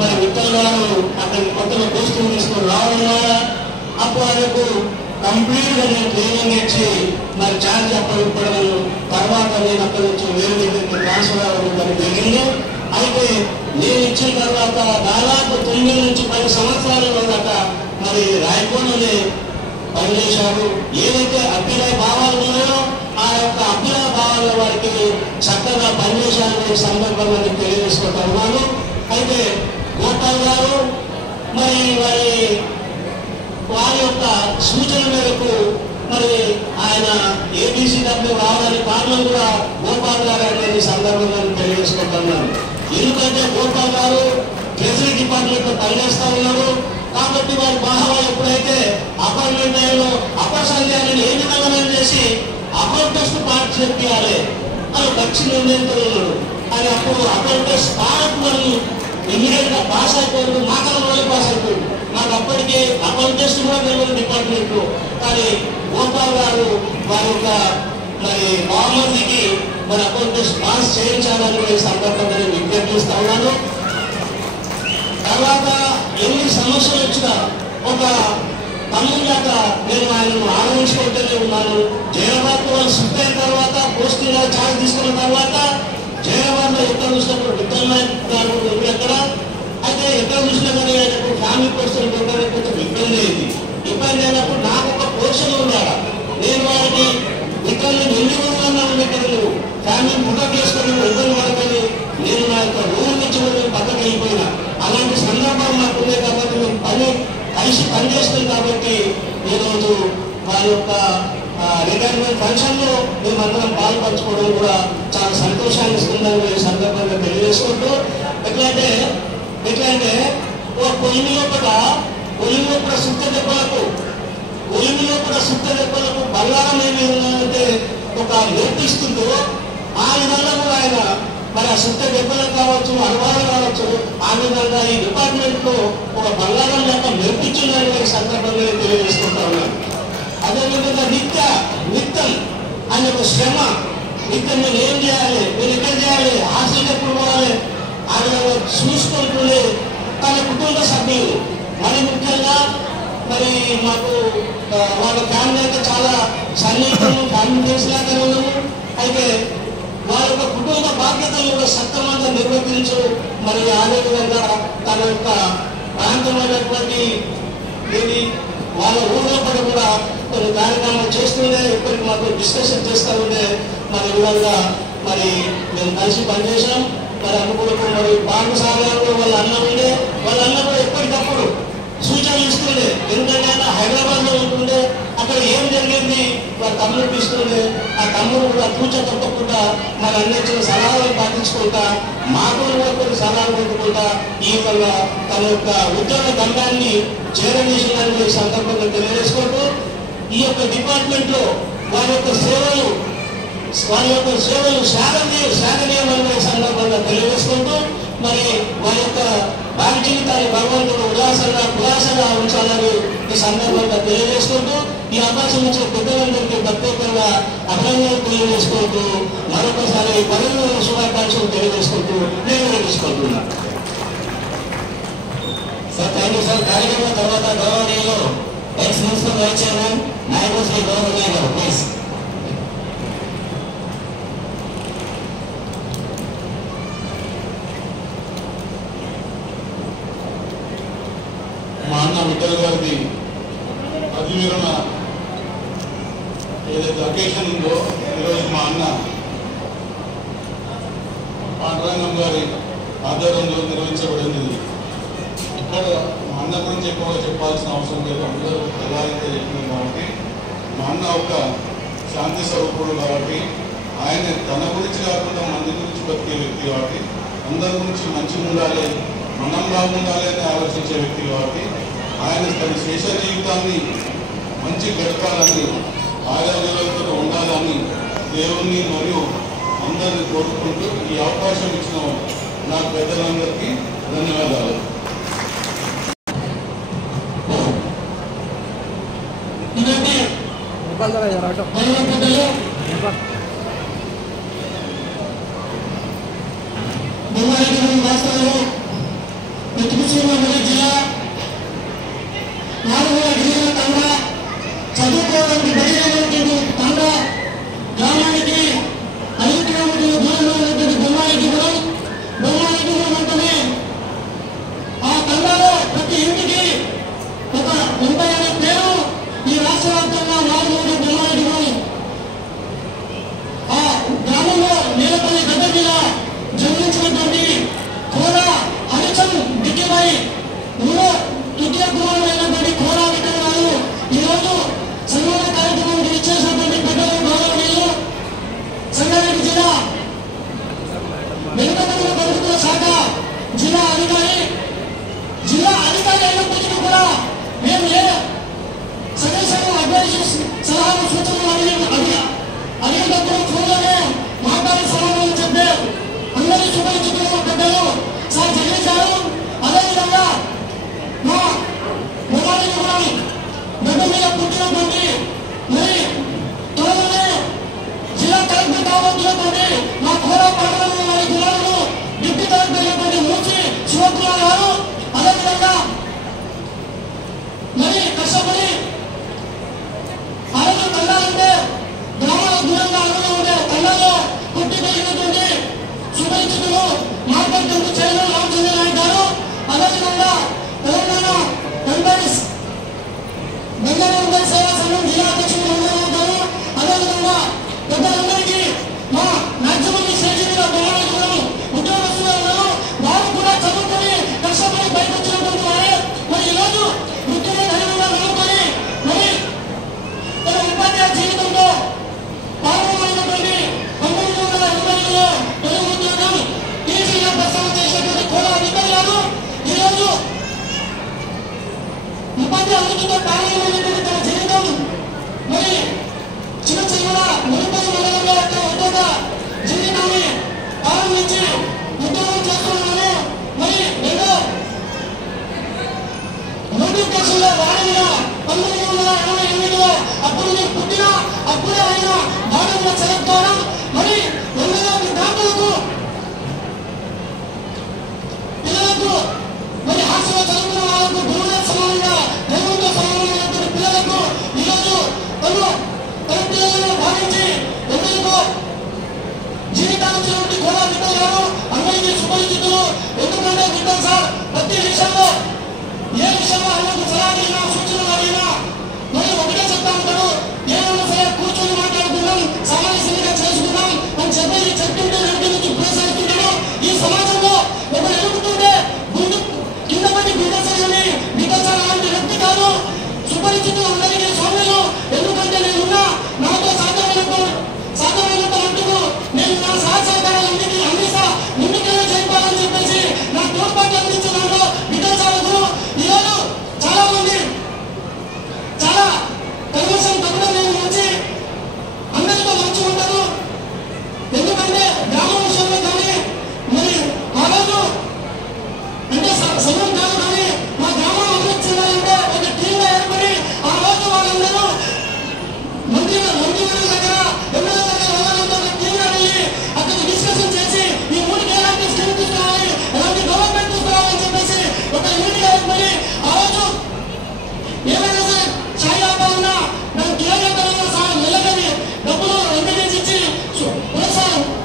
మరి విఠల్ గారు అక్కడికి కొత్తగా పోస్టింగ్ తీసుకొని రావడం ద్వారా అప్పుడు ఆయనకు కంప్లీట్ గా నేను ట్రైనింగ్ ఇచ్చి మరి ఛార్జ్ అప్పటిప్పడం తర్వాత నేను అక్కడి నుంచి వేరే దగ్గరికి ట్రాన్స్ఫర్ పనిచేశారు. ఏదైతే అభ్యుదయ భావాలు ఉన్నాయో ఆ యొక్క అభ్యుదయ భావాల వారికి చక్కగా పనిచేశారనే సందర్భంగా నేను తెలియజేసుకుంటున్నాను. అయితే గోపాల్ గారు మరి వారి యొక్క సూచన మేరకు మరి ఆయన ఏబీసీడబ్ల్యూ రావడానికి కారణం కూడా గోపాల్ గారు అనేది సందర్భంగా తెలియజేసుకుంటున్నాను. ఎందుకంటే గోపాల్ గారు ట్రెజరీ డిపార్ట్మెంట్ లో పనిచేస్తా ఉన్నారు కాబట్టి వారి బాగా ఎప్పుడైతే అపాయింట్మెంట్ టైంలో అప్పర్ సంధ్యాన్ని ఏ విధంగా చేసి అకౌంట్ టెస్ట్ పార్ట్ చెప్పాలి అని దక్షిణ నిర్ణయించుకున్నాడు. అది అప్పుడు అకౌంట్ టెస్ట్ పార్ట్ మనం ఇమీడియట్ గా పాస్ అయిపోయింది, మాకలలోనే పాస్ అయిపోయింది. నాకు అప్పటికే అకౌంట్ టెస్ట్ కూడా తెలియదు డిపార్ట్మెంట్ లో. కానీ గోపాల్ గారు వారి యొక్క మరి బామ్మర్దికి మరి అకౌంట్ టెస్ట్ పాస్ చేయించాలని సందర్భంగా నేను విజ్ఞప్తి చేస్తా ఉన్నాను. తర్వాత ఎన్ని సమస్యలు వచ్చినా ఒక తమ్ముళ్ళక నేను ఆయనను ఆదరించుకుంటూనే ఉన్నాను. జైరాబాద్ వాళ్ళు షిఫ్ట్ అయిన తర్వాత పోస్టింగ్ ఛార్జ్ తీసుకున్న తర్వాత జైరాబాద్ లో ఎక్కడ చూసినప్పుడు విద్యాలయం గారు ఎక్కడ అయితే ఎక్కడ చూసినా కానీ ఆయనకు ఫ్యామిలీ పోస్టులు పెట్టడానికి కొంచెం ఇబ్బంది అయింది. ఇబ్బంది అయినప్పుడు నాకు ఒక పోర్షన్ ఉండాలి. నేను వారికి ఇక్కడ ఎన్ని రోజులు ఇక్కడ ఫ్యామిలీ ముఖం చేసుకొని ఇబ్బంది పడకని నేను నా యొక్క రూమ్ నుంచి నేను పక్కకి వెళ్ళిపోయినా. అలాంటి సందర్భాలు నాకు ఉన్నాయి కాబట్టి మేము కలిసి పనిచేస్తాం కాబట్టి ఈరోజు వారి యొక్క రిటైర్మెంట్ ఫంక్షన్ లో మేమందరం పాల్పంచుకోవడం కూడా చాలా సంతోషాన్ని ఇస్తుందని ఈ సందర్భంగా తెలియజేసుకుంటూ ఎట్లంటే పొలిమిలో కూడా సుత్త దెబ్బలకు బంగారం ఏమి ఉందంటే ఒక నేర్పిస్తుందో ఆ విధంగా కూడా ఆయన మరి ఆ సుత్త దెబ్బలకు కావచ్చు, అనుభవాలు కావచ్చు, ఆ విధంగా ఈ డిపార్ట్మెంట్ లో ఒక బంగారం లెక్క నేర్పించిందని సందర్భంగా తెలియజేసుకుంటా ఉన్నాను. అదేవిధంగా నిత్యం ఆయన ఒక శ్రమ, నిత్యం నేను ఏం చేయాలి, నేను ఎక్కడ చేయాలి, హాస్టల్ ఎప్పుడు పోవాలి, ఆ విధంగా చూసుకుంటూనే తన కుటుంబ సభ్యులు మరి ముఖ్యంగా మరి మాకు వాళ్ళ ఫ్యామిలీ అయితే చాలా సన్నిహితం, ఫ్యామిలీ ఫ్రెండ్స్ లాగానే ఉన్నాము. అయితే వారి యొక్క కుటుంబ బాధ్యతలు కూడా సక్రమంగా నిర్వర్తించు మరి అదేవిధంగా తన యొక్క ప్రాంతమైనటువంటి ఇది వాళ్ళ ఊళ్ళో కూడా కొన్ని కార్యక్రమాలు చేస్తుండే ఇప్పటికి మాకు డిస్కషన్ చేస్తూ ఉండే మరి విధంగా మరి మేము కలిసి పనిచేసాం. మరి అనుకూలకు మరి పాఠశాలలో వాళ్ళ అన్న ఉండే వాళ్ళ అన్న కూడా ఎప్పటికప్పుడు సూచనలు ఇస్తుండే. ఎందుకంటే ఆయన హైదరాబాద్ లో ఉంటుండే, అక్కడ ఏం జరిగింది వారి తమ్ముడికి ఇస్తుండే. ఆ తమ్ముడు కూడా తూచ తప్పకుండా మరి అందించిన సలహాలను పాటించుకుంటా మాకు కూడా కొన్ని సలహాలు పెట్టుకుంటా ఈ విధంగా తన యొక్క ఉద్యోగ గమ్యాన్ని చేరవేసిందని సందర్భంగా తెలియజేసుకుంటూ ఈ యొక్క డిపార్ట్మెంట్ లో వారి యొక్క సేవలు సాధనీయమైన సందర్భంగా తెలియజేసుకుంటూ మరి వారి యొక్క వారి జీవితాన్ని భగవంతుడు ఉల్లాసంగా ఉంచాలని ఈ సందర్భంగా తెలియజేసుకుంటూ ఈ అవకాశం ఇచ్చిన పెద్దలందరికీ ప్రత్యేకంగా అభినందనలు తెలియజేసుకుంటూ మరొకసారి మరిన్ని శుభాకాంక్షలు తెలియజేసుకుంటూ నేను తీసుకుంటున్నాను. Sir thank you sir. కార్యక్రమం తర్వాత గౌరవనీయులు ఎక్స్ మున్సిపల్ వైస్ చైర్మన్ నాయకులు శ్రీ గౌరవనీయ గారు ప్లీజ్. మా అన్న విఠల్ గారిది అధివిరణ ఏదైతే అకేషన్ ఉందో ఈరోజు మా అన్న పాండురంగం గారి ఆధ్వర్యంలో నిర్వహించబడింది. ఇక్కడ మా అన్న గురించి ఎక్కువగా చెప్పాల్సిన అవసరం లేదు, అందరూ ఎలాగైతే చెప్పింది కాబట్టి. మా అన్న ఒక శాంతి స్వరూపుడు కాబట్టి ఆయన తన గురించి కాకుండా మంది గురించి బతికే వ్యక్తి కాబట్టి అందరి గురించి మంచిగా ఉండాలి, మనం బాగుండాలి అని ఆలోచించే వ్యక్తి కాబట్టి ఆయన తన శేష జీవితాన్ని మంచి గడపాలని ఆరోగ్యవంతులు ఉండాలని దేవుణ్ణి మరియు అందరినీ కోరుకుంటూ ఈ అవకాశం ఇచ్చిన నా పెద్దలందరికీ ధన్యవాదాలు. చదువుకోవడానికి బయలుదేరి తండ్రి గ్రామానికి 5 కిలోమీటర్ల దూరంలో ఉన్నటువంటి బొమ్మాయిగూడెం అంటేనే ఆ తండ్రిలో ప్రతి ఇంటికి ఒక ఉంటాయనే పేరు ఈ రాష్ట్ర యువకులతో మా కోరా పట్టణంలో వారి పిల్లలను డిప్యూటీ కలెక్టర్ మూర్తి శివకుమార్ గారు అదేవిధంగా మరి కష్టపడి ఆరోగ్యం తండాలంటే గ్రామాల దూరంగా అడుగులో ఉండే తండాలో పుట్టి పెరిగినటువంటి సుపరిచితులు మార్కెట్ చైర్మన్ రామచంద్ర నాయక్ గారు అదేవిధంగా తెలంగాణ ఎంబైస్ బెంగళూరు ఎంబైస్ సేవా సంఘం జిల్లా అధ్యక్షుడు రంగనాథ్ గారు అదేవిధంగా పెద్దలందరికీ మా మ్యాక్సిమం స్టేజ్ మీద బొమ్మలు ఉద్యోగస్తులు ఉన్నారు. వారు కూడా చదువుకొని కష్టపడి బయటకు వచ్చినటువంటి వారే మరి ఈరోజు వృత్తిని ధైర్యంగా నమ్ముకొని మరి తన ఉపాధ్యాయ జీవితంలో ప్రారంభమైనటువంటి 1980లో తెలుగు ఉద్యోగం ఈజీగా ప్రస్తావన చేసినటువంటి కోలా అధికారి గారు ఈరోజు ఉపాధ్యాయ వృత్తితో ప్రారంభమైనటువంటి తన జీవితం మరి చిన్న చిన్న మునుపటి మండలంలో యొక్క ఉద్యోగ జీవితాన్ని ప్రారంభించి ఉద్యోగం చేస్తున్నాను. మరి ఏదో నోటిఫికేషన్లో వాడిన 1988లో అప్పుడు నేను పుట్టిన అప్పుడే ఆయన భాగంలో సెలెక్ట్ అవడం మరి 8 విద్యార్థులకు పిల్లలకు మరి హాస్టల్లో చదువుకున్న వాళ్ళకు గురువుల సమానంగా దైవంతో సమానమైనటువంటి పిల్లలకు ఈరోజు తన పిల్లలను భావించి ఎందుకు జీవితాలు వచ్చినటువంటి కోలా విఠల్ గారు అందరికీ సుపరిచితులు. ఎందుకంటే విఠల్ సార్ ప్రతి విషయంలో ఏ విషయంలో ఆయనకు సలహా అడిగినా సూచనలు అడిగినా మరి ఒకటే చెప్తా ఉంటాడు, ఏమన్నా సరే కూర్చొని మాట్లాడుకుందాం సమావేశంగా చేసుకుందాం అని చెప్పి చెప్తుంటే వెంట నుంచి ప్రోత్సహిస్తుంటాడు. ఈ సమాజంలో ఒకరు ఎదుగుతుంటే ముందు కింద పడి బిడ్డసాలని బిడ్డసాల లాంటి వ్యక్తి కాదు. సుపరిచితులు అందరికీ స్వామిలు. ఎందుకంటే నేనున్నా నాతో సాధ్యమైనంత మట్టుకు నేను నా సహకారాలన్నింటినీ అందిస్తా ముందుకెళ్ళి చేయాలని చెప్పేసి నా తోడ్పాటు అందించడంలో బిడ్డసాలకు ఈరోజు చాలా మంది చాలా కన్వర్షన్ తగ్గడం నేను మంచి అందరితో మంచి ఉంటారు. ఎందుకంటే గ్రామం విషయంలో కానీ మరి ఆ రోజు అంటే సమయం కాదు కానీ మా గ్రామం అభివృద్ధి చెందాలంటే ఒక టీంగా ఏర్పడి ఆ రోజు వాళ్ళందరూ మంత్రి దగ్గర ఎమ్మెల్యే దగ్గర వాళ్ళంతా ఒక టీంగా వెళ్ళి అక్కడ డిస్కషన్ చేసి ఈ ఊరికి ఎలాంటి స్కీమ్ తీసుకురావాలి ఎలాంటి డెవలప్మెంట్ తీసుకురావాలని చెప్పేసి ఒక యూనిట్గా ఏర్పడి ఆ రోజు ఏమైనా సరే ఛాయ్ ఆపాలన్నా దాన్ని క్లియర్ చేయాలన్నా సార్ వెళ్ళగలి డబ్బులు ఎంకరేజ్ ఇచ్చి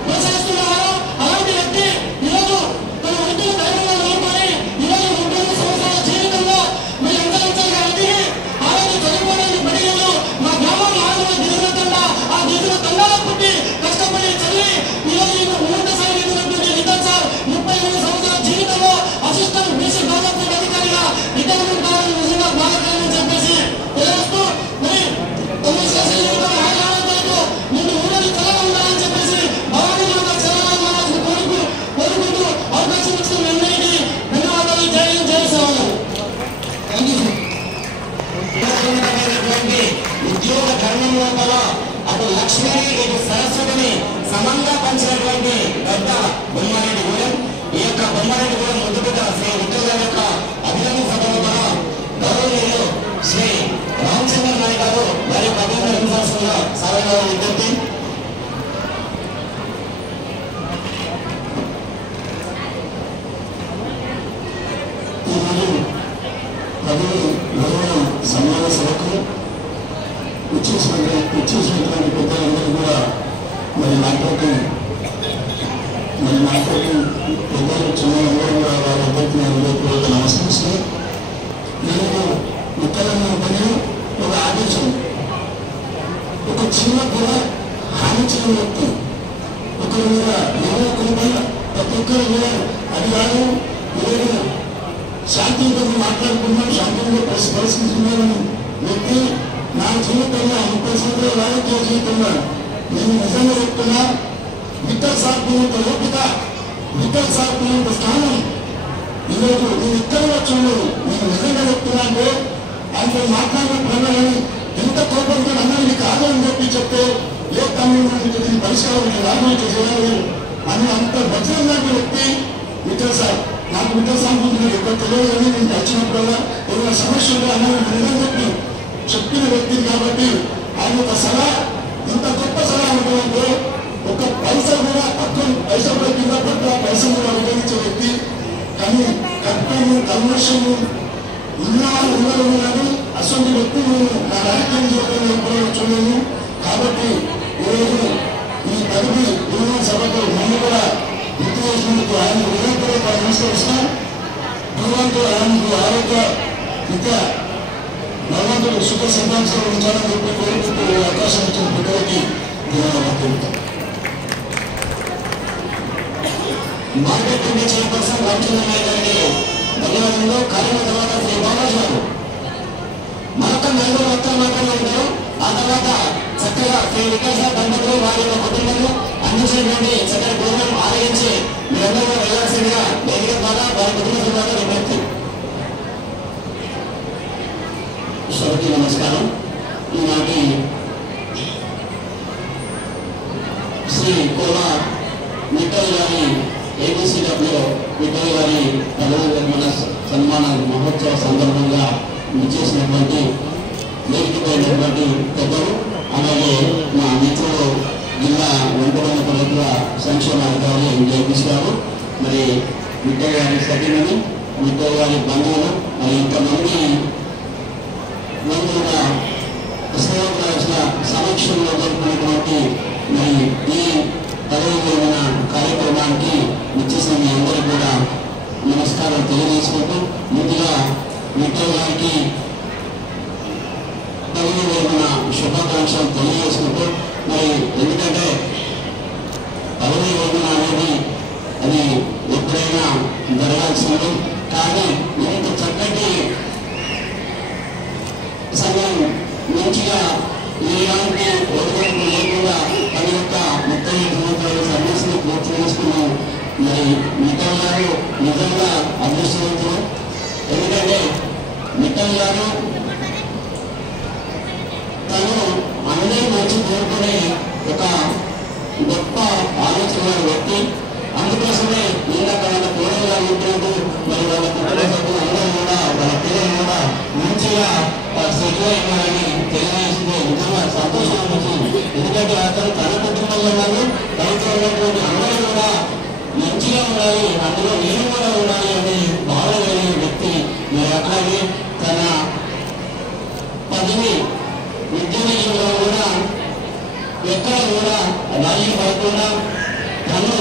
ప్రోత్సహిస్తున్నారు. అలాంటి వ్యక్తి ఈరోజు తన వృత్తిని ధైర్యంగా నిలబడి ఈరోజు 30 సంవత్సరాల జీవితంలో మీ అంచలంచలుగా ఎదిగి ఆ రోజు చదువుకోవడానికి బడిలో మా గ్రామం ఆరులో గిరిజన తండ ఆ గిరిజన తండాలో పుట్టి కష్టపడి చదివి ఈరోజు ఉన్నత స్థాయికి ఎదిగినటువంటి విఠల్ సార్ 38 సంవత్సరాల జీవితంలో అసిస్టెంట్ బీసీ డెవలప్మెంట్ అధికారిగా రిటైర్మెంట్ కావాలని నిజంగా బాధకరమని చెప్పేసి తెలియజేస్తూ మరి 9 శాసన జీవితం ఆయుధాలతో ముందు ఊరిని చల్లగా ఉండాలని చెప్పేసి భవానీ మాత చల్లగా కోరుకుంటూ అవకాశం ఇచ్చిన అందరికీ ధన్యవాదాలు. జై హింద్ జై శ్రీరామ్. ఉద్యోగ ధర్మం లోపల అటు లక్ష్మిని ఇటు సరస్వతిని సమంగా పంచినటువంటి పెద్ద బొమ్మారెడ్డిగూడెం. ఈ యొక్క బొమ్మారెడ్డిగూడెం ముద్దుబిడ్డ శ్రీ విఠల్ గారి యొక్క అభినందన సభలో మన గౌరవనీయులు శ్రీ రామచంద్ర నాయక్ గారు వారి యొక్క అభినందన నిమిషాలుగా సభలో విజ్ఞప్తి. సమాన సభకు వచ్చేసినటువంటి పెద్దలందరూ కూడా మరి నాతోటి పెద్దలు చిన్నలందరూ కూడా వారందరికీ నేను నమస్కరిస్తూ నేను ముఖ్యంగా పని ఒక ఆదేశం ఒక చిన్న కూడా హాని చేయని వ్యక్తి ఒకరి మీద ఏమోకుండా ప్రతి ఒక్కరి మీద అది కాదు నేను శాంతియుతంగా మాట్లాడుకున్నాను శాంతియుతంగా పరిస్థితున్నాను వ్యక్తి నా జీవితంలో 30 సంవత్సరాల రాజకీయ జీవితంలో నేను నిజంగా చెప్తున్నా విఠల్ సార్ ఓపిక విఠల్ సార్ స్థానం ఈరోజు నేను ఇక్కడ వచ్చాను. నేను నిజంగా చెప్తున్నా అంటే ఆయనతో మాట్లాడిన ప్రజలని ఎంత కోపంతో అన్నది నీకు ఆదాయం చెప్పి చెప్తే ఏ తమిళ పరిష్కారం నేను రాజకీయ చేసేవాళ్ళు అని అంత వజ్రం లాంటి వ్యక్తి విఠల్ సార్. నాకు విఠల్ సార్ గురించి నాకు ఎక్కడ తెలియదు కానీ నేను వచ్చినప్పుడల్లా ఏదైనా సమస్య ఉంటే అన్నది నిజంగా చెప్పిన వ్యక్తి కాబట్టి ఆయన ఒక సలహా ఇంత గొప్ప సలహా ఉంటుందంటే ఒక కానీ కట్టము కల్మషము ఉన్నది అసలు వ్యక్తులు నా రాజకీయం చేయడం ఎప్పుడూ చూడలేదు. కాబట్టి ఈరోజు ఈ పదవి విలువ సభకు నన్ను కూడా గుర్తు చేసినందుకు ఆయన వినూత్నంగా నమస్కరిస్తాం. భగవంతుడు ఆయనకు ఆరోగ్య విద్య భగవంతుడు సుఖ సంతాంశాలు ఉంచాలని చెప్పి కోరుకుంటూ అవకాశం ఇచ్చిన బిడ్డలకి ధన్యవాదాలు. మార్కెట్ కమిటీ చైర్పర్సన్ రామచంద్రయ్య గారికి ధన్యవాదాలు. కార్యక్రమం తర్వాత శ్రీ బాలరాజు గారు మరొక నలుగురు వక్తలు మాత్రమే ఉంటారు. ఆ తర్వాత చక్కగా శ్రీ వికాస దంపతులు వారి యొక్క కుటుంబంలో అందించినటువంటి చక్కటి ప్రోగ్రాం ఆలయించి మీరందరూ వెళ్ళాల్సిందిగా వేదిక ద్వారా వారి కుటుంబ సభ్యులుగా విజ్ఞప్తి. సభకి నమస్కారం. ఈనాటి శ్రీ కోలా విఠల్ గారి ఏబీసీడబ్ల్యూ విఠల్ గారి పదవి విరమణ సన్మాన మహోత్సవ సందర్భంగా ఇచ్చేసినటువంటి వేదికపైనటువంటి పెద్దలు, అలాగే మా మిత్రులు జిల్లా వెంకటరమణ ప్రభుత్వ సంక్షేమ అధికారి జగదీష్ గారు, మరి విఠల్ గారి సతీమణి, విఠల్ గారి బంధువులు, మరి ఇంతమంది బంధువుల సేవకుల సమక్షంలో జరుపుకున్నటువంటి మరి ఈ పదవి విరమణ కార్యక్రమానికి ఇచ్చేసిన మీ అందరికీ కూడా నమస్కారం తెలియజేసుకుంటూ, ముందుగా విఠల్ గారికి పదవి విరమణ శుభాకాంక్షలు తెలియజేసుకుంటూ, మరి ఎందుకంటే పదవి విరమణ అనేది అది ఎప్పుడైనా జరగాల్సింది. కానీ ఇంత చక్కటి సమయం మంచిగా ఇలాంటి ఒడిగొడుకు లేకుండా తన యొక్క 30 సంవత్సరాల సర్వీస్ని పూర్తి చేసుకున్నాం. మరి విఠల్ గారు నిజంగా అదృష్టవంతులు. ఎందుకంటే విఠల్ గారు తను అందరూ మంచి కోరుకునే ఒక గొప్ప ఆలోచన వ్యక్తి. అందుకోసమే ఇందాక వాళ్ళ కోడలుగా ఉంటున్నట్టు మరి వాళ్ళ కుటుంబ సభ్యులు అందరూ కూడా వాళ్ళ పిల్లలు కూడా మంచిగా సెటిల్ అయినారని తెలియజేసింది. నిజంగా సంతోషం అనిపిస్తుంది. ఎందుకంటే అతను తన కుటుంబంలో వాళ్ళు తనతో ఉన్నటువంటి అందరూ కూడా మంచిగా ఉండాలి, అందులో నేను కూడా ఉండాలి అని భావగలిగిన వ్యక్తి. మరి అట్లాగే తన పదవి విద్యాలయంలో కూడా ఎక్కడ కూడా రాజీ పడకుండా తను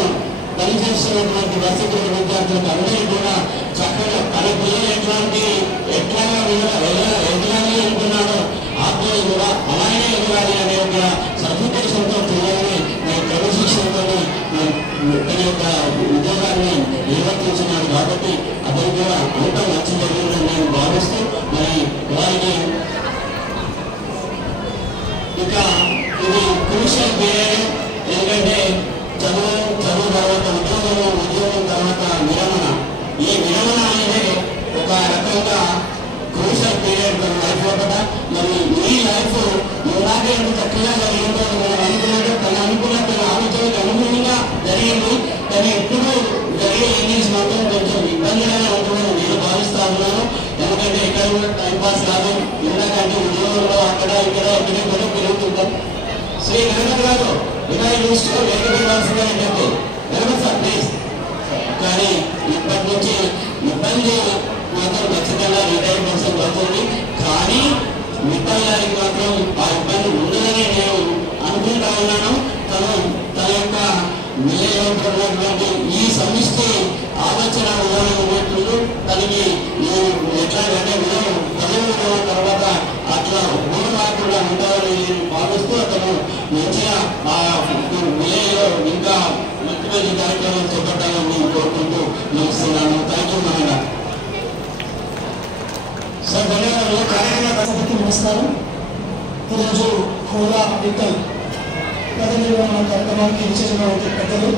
పనిచేస్తున్నటువంటి వసతుల విద్యార్థులకు అందరికీ కూడా చక్కగా తన పిల్లలు ఎట్లాగా ఎదగాలి అనుకున్నాడో ఆ పిల్లలు కూడా అలాగే ఎదగాలి అనే ఒక సదుద్దేశంతో పిల్లల్ని క్రమశిక్షణతో తన యొక్క ఉద్యోగాన్ని నిర్వర్తించినాడు. కాబట్టి అతను కూడా అంతా మంచి జరిగిందని నేను భావిస్తూ, మరి వారికి ఇంకా ఇది క్రూషియల్ పీరియడ్. ఎందుకంటే చదువు తర్వాత ఉద్యోగం తర్వాత విరమణ. ఈ విరమణ అనేది ఒక రకంగా క్రూషియల్ పీరియడ్ మన లైఫ్ లోపల. మరి ఈ లైఫ్ ఇలాగే ఎంత చక్కగా జరిగిందో మనం అనుకున్నట్టు తన ఆలోచనకు అనుగుణంగా జరిగింది. కానీ ఎప్పుడు జరిగే ఎన్నిస్ మాత్రం కొంచెం ఇబ్బందిగానే ఉంటుందని నేను భావిస్తా ఉన్నాను. ఎందుకంటే ఇక్కడ కూడా టైంపాస్ కాదు. ఎందుకంటే ఉద్యోగంలో అక్కడ ఇక్కడ కూడా పెరుగుతుంటాం. శ్రీ గణపతి గారు వినాయక దృష్టిలో వేగపడాల్సిందని చెప్పి గణపతి సార్ ప్లీజ్. కానీ ఇప్పటి నుంచి ఇబ్బంది మాత్రం ఖచ్చితంగా రిటైర్ పర్సన్ అవుతుంది. కానీ విఠల్ గారికి మాత్రం ఆ ఇబ్బంది ఉండదని నేను అనుకుంటా ఉన్నాను. తన యొక్క విలేజ్లో ఈ సమిష్టి ఆలోచన విధానం ఉన్నట్లు తనకి ఎట్లాగంటే తమిళ తర్వాత అట్లా ఊరు రాకుండా ఉండాలని నేను భావిస్తూ అతను మంచిగా ఆ విలేజ్లో ఇంకా మంచి మంచి కార్యక్రమాలు చేపట్టాలని నేను కోరుకుంటూ నడుస్తున్నాను. థ్యాంక్ యూ నాయన. సార్ ధన్యవాదాలు. కార్యక్రమానికి నమస్కారం. ఈరోజు కోలా విఠల్ పదవి విరమణ కార్యక్రమానికి ఇచ్చేసినటువంటి పెద్దలు,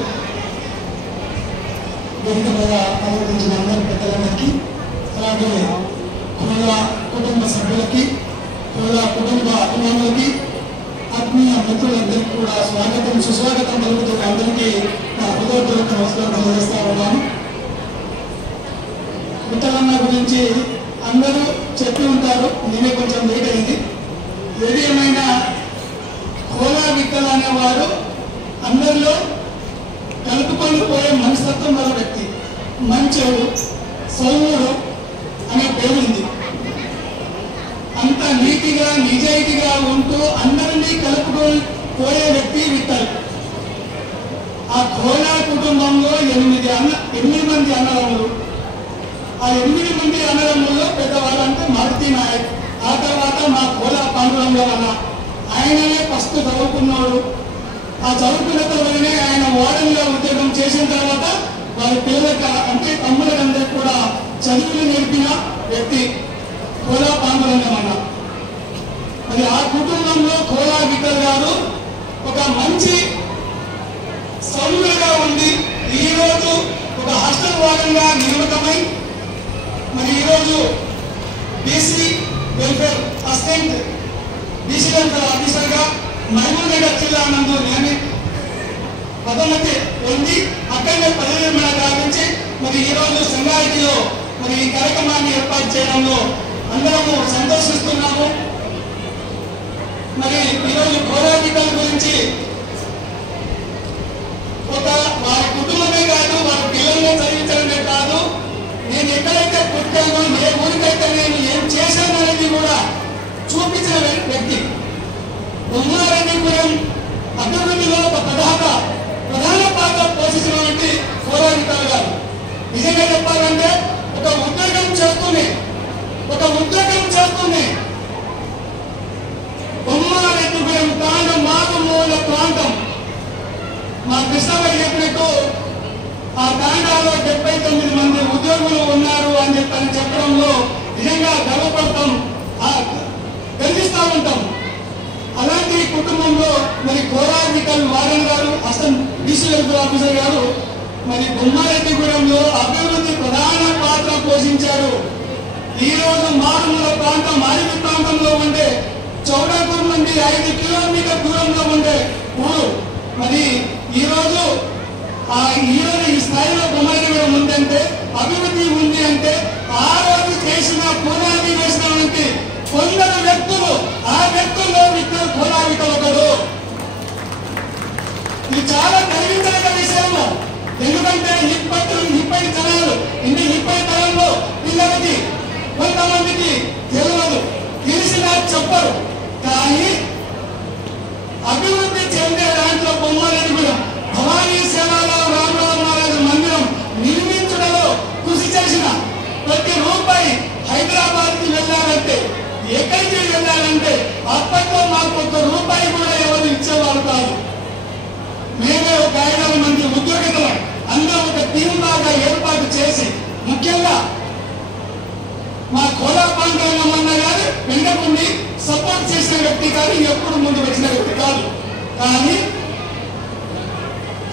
వేదిక మీద ఆలోచించిన అందరి పెద్దలందరికీ, అలాగే కోలా కుటుంబ సభ్యులకి, కోలా కుటుంబ అభిమానులకి, ఆత్మీయ మిత్రులందరికీ కూడా సుస్వాగతం పలుకుతున్న అందరికీ నా హృదయపూర్వక నమస్కారం తెలియజేస్తా ఉన్నాను. విఠలన్న గురించి అందరూ చెప్పి ఉంటారు, నేనే కొంచెం లేట్ అయింది. ఏది ఏమైనా కోలా విఠల్ అనేవారు అందరిలో కలుపుకొని పోయే మనస్తత్వం గల వ్యక్తి. మంచోడు, సౌముడు అనే పేరు ఉంది. అంత నీతిగా నిజాయితీగా ఉంటూ అందరినీ కలుపుకొని పోయే వ్యక్తి విఠల్. ఆ కోలా కుటుంబంలో 8 మంది అన్నదమ్ములు. ఆ 8 మంది అన్నదమ్ముల్లో పెద్దవాళ్ళు అంటే మారుతి నాయక్, ఆ తర్వాత మా కోలా పాండురంగం అన్న, ఆయననే ఫస్ట్ చదువుకున్నాడు. ఆ చదువుకున్న తర్వాతనే ఆయన వార్డెన్గా ఉద్యోగం చేసిన తర్వాత వారి పిల్లలకు అంటే తమ్ముళ్ళందరికీ కూడా చదువులు నేర్పిన వ్యక్తి కోలా పాండురంగం అన్న. మరి ఆ కుటుంబంలో కోలా విఠల్ గారు ఒక మంచి సౌమ్యులుగా ఉండి ఈరోజు ఒక హాస్టల్ వార్డెన్గా నియమితమై మరి ఈరోజు BC welfare assistant BC welfare ఆఫీసర్గా మహబూబ్నగర్ జిల్లా నందు పదోన్నతి పొంది అక్కడనే పదవి విరమణ గావించి మరి ఈరోజు సంగారెడ్డిలో మరి ఈ కార్యక్రమాన్ని ఏర్పాటు చేయడంలో అందరము సంతోషిస్తున్నాము. మరి ఈరోజు కోలా విఠల్ గురించి ఒక వారి కుటుంబమే కాదు, వారి పిల్లల్ని చదివించడమే కాదు, నేను ఎక్కడైతే పుట్టానో ఏ ఊరికైతే నేను ఏం చేశాను అనేది కూడా చూపించిన వ్యక్తి. బొమ్మారెడ్డిపురం అభివృద్ధిలో ఒక ప్రధాన పాత్ర పోషించినటువంటి కోలా విఠల్ గారు. నిజంగా చెప్పాలంటే ఒక ఉద్యోగం చేస్తూనే బొమ్మారెడ్డిపురం ప్రాంతం మారుమూల ప్రాంతం మా కృష్ణాబాయి చెప్పినట్టు ఆ తాండాలో 79 మంది ఉద్యోగులు ఉన్నారు అని చెప్పడంలో నిజంగా గర్వపడతాం, గర్విస్తూ ఉంటాం. అలాంటి కుటుంబంలో మరి కోలా విఠల్ వార్డెన్ గారు, అసిస్టెంట్ బీసీ వెల్ఫేర్ ఆఫీసర్ గారు మరి బొమ్మారెడ్డిగూడెంలో అభివృద్ధి ప్రధాన పాత్ర పోషించారు. ఈరోజు మారుమూల ప్రాంతం అడవి ప్రాంతంలో ఉండే చౌడాపూర్ నుండి 5 కిలోమీటర్ దూరంలో ఉండే ఊరు మరి ఈరోజు ఈ స్థాయిలో బొమ్మారెడ్డిగూడెం ఉందంటే, అభివృద్ధి ఉంది అంటే ఆ రోజు చేసిన పునాది వేసినటువంటి కొందరు వ్యక్తులు, ఆ వ్యక్తుల్లో కోలా విఠల్ ఒకడు. ఇది చాలా గర్వించదగ్గ విషయము. ఎందుకంటే ఇప్పటి జనాలు ఇప్పటి తరంలో పిల్లలకి కొంతమందికి తెలిసినా చెప్పరు. కానీ అభివృద్ధి చెందే దాంట్లో బొమ్మారెడ్డిగూడెం భవానీ సేవాలో రామరావు మహారాజు మందిరం నిర్మించడంలో కృషి చేసిన ప్రతి రూపాయి హైదరాబాద్కి వెళ్ళాలంటే, ఎక్కడికి వెళ్ళాలంటే అప్పట్లో మాకు 1 రూపాయి కూడా ఎవరు ఇచ్చేవారు కాదు. మేమే ఒక 5 మంది ఉద్యోగులు అందరూ ఒక టీం లాగా ఏర్పాటు చేసి, ముఖ్యంగా మా కోలా పాండురంగం అన్న గారు వెంటకుండి సపోర్ట్ చేసిన వ్యక్తి కాదు, ఎప్పుడు ముందు వచ్చిన వ్యక్తి కాదు. కానీ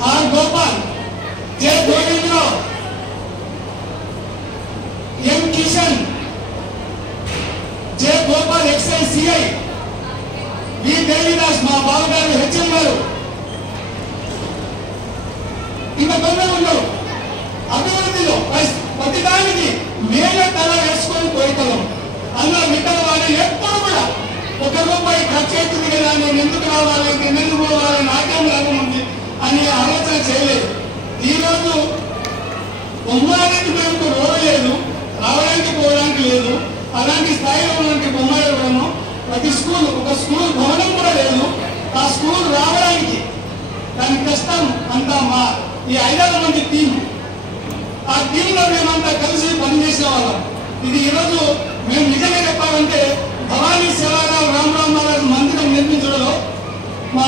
R Gopal, J Govindarao, M Kishan, J Gopal excise CI, V Devidas, మా బావగారు హెచ్ఎం గారు, ఇంకా కొందరు ఉన్నారు. అభివృద్ధిలో ప్రతిదానికి మేమే తల వేసుకొని పోయితలం. అందులో మిగతా వాళ్ళు ఎప్పుడు కూడా 1 రూపాయి ఖర్చు అవుతుంది కదా, నేను ఎందుకు రావాలి, నేను ఎందుకు పోవాలి, నాకేం లాభం ఉంది అనే ఆలోచన చేయలేదు. ఈరోజు బొమ్మారెడ్డిగూడెంకు రోడ్డు లేదు, రావడానికి పోవడానికి లేదు. అలాంటి స్థాయిలో ఉన్నటువంటి బొమ్మారెడ్డిగూడెం ప్రతి ఒక స్కూల్ భవనం కూడా లేదు. ఆ స్కూల్ రావడానికి దాని కష్టం అంతా ఈ 5 మంది టీం, ఆ టీంలో మేమంతా కలిసి పనిచేసిన వాళ్ళం. ఇది ఈరోజు మేము నిజంగా చెప్పాలంటే భవానీ సేవారావు రామరావు మహారాజు మందిరం నిర్మించడంలో మా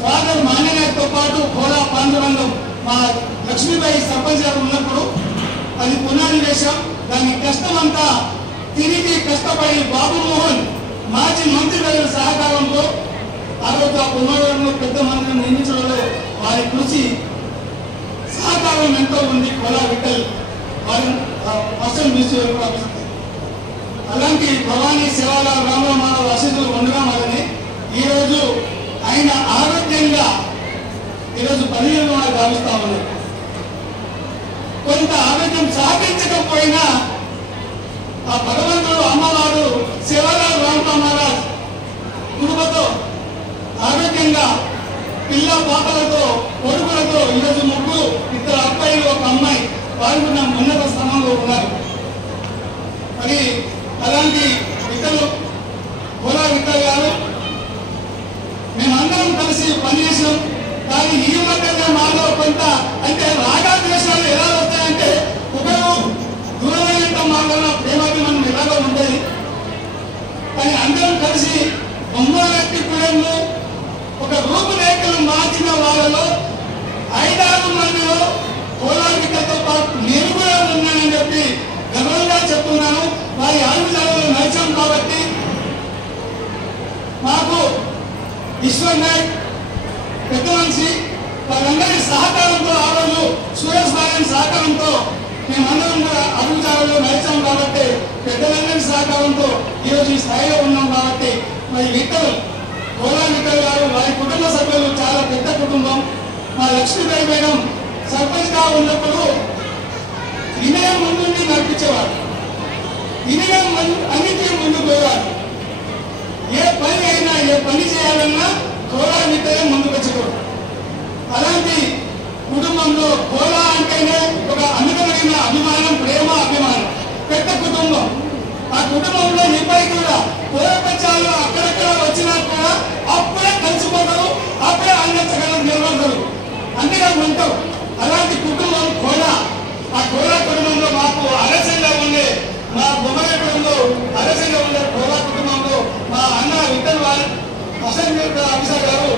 ఫాదర్ మాన్యనాయకతో పాటు కోలా పాండురంగం మా లక్ష్మీబాయి సర్పంచ్ గారు ఉన్నప్పుడు అది పునాది వేశాం. దాని కష్టం అంతా తిరిగి కష్టపడి బాబు మోహన్ మాజీ మంత్రి గారి సహకారంతో ఆ రోజు ఆ పునర్లో పెద్ద మందిరం నిర్మించడంలో వారి కృషి సహకారం ఎంతో ఉంది. కోలా విఠల్ వారి అసలు బీసీ అలాంటి భవానీ సేవారావు రామరావు మహారాజు ఆశీస్సులు ఉండడం వల్లనే ఈరోజు ఆయన ఆరోగ్యంగా ఈరోజు పదిహేను భావిస్తా ఉన్నారు. కొంత ఆరోగ్యం సహకరించకపోయినా ఆ భగవంతుడు అమ్మవారు సేవారావు రామరావు మహారాజ్ కుటుంబంతో ఆరోగ్యంగా పిల్ల పాపలతో కొడుకులతో ఈరోజు 3 2 అబ్బాయిలు 1 అమ్మాయి వారు ఉన్నత స్థానంలో కుటుంబంలో ఉన్నారు. మరి అలాంటి విత్తలు కోలా విత్తలు గారు మేమందరం కలిసి పనిచేసాం. కానీ ఈ మధ్యనే మాలో కొంత అంటే రాగద్వేషాలు ఎలా వస్తాయంటే ఒకరు దూరమైనంత మాలో ప్రేమాభిమానం ఎలాగో ఉండేది. కానీ అందరం కలిసి బొమ్మలెట్టిపురంలో ఒక రూపురేఖలు మార్చిన వాళ్ళలో 5-6 మందిలో కోలావికతో పాటు నేను కూడా ఉన్నానని చెప్పి గర్వంగా చెప్తున్నాను. వారి ఆయుధాలలో నడిచాం కాబట్టి మాకు ఈశ్వర్ నాయక్ పెద్ద మనిషి వాళ్ళందరి సహకారంతో ఆ రోజు సురేష్ బాబు సహకారంతో మేమందరం కూడా అభివృద్ధిలో నడిచాం కాబట్టి పెద్దలందరి సహకారంతో ఈరోజు ఈ స్థాయిలో ఉన్నాం కాబట్టి మరి విక్కలు కోలా విక్కలు గారు వారి కుటుంబ సభ్యులు చాలా పెద్ద కుటుంబం. మా లక్ష్మీబాయి మేడం సర్పంచ్గా ఉన్నప్పుడు వినయం ముందుండి నడిపించేవారు. వినయం అన్నింటికీ ముందు పోయేవారు. ఏ పని అయినా ఏ పని చేయాలన్నా కోలా విక్కలే ముందుకు వచ్చేవారు. అలాంటి కుటుంబంలో కోలా అంటేనే ఒక అమితమైన అభిమానం, ప్రేమ, అభిమానం, పెద్ద కుటుంబం. ఆ కుటుంబంలో ఇప్పటికీ కూడా పూర్వపక్షాలు అక్కడక్కడ వచ్చినా కూడా అప్పుడే కలిసిపోతారు, అప్పుడే అన్నచగలం నిలబడతారు, అంతేగా ఉంటారు. అలాంటి కుటుంబం కోలా. ఆ కోలా కుటుంబంలో మాకు ఆలస్యంగా ఉండే మా బొమ్మలో ఆలస్యంగా ఉండే కోలా కుటుంబంలో మా అన్న విఠల్ వారి అసెంబ్లీ ఆఫీసర్ గారు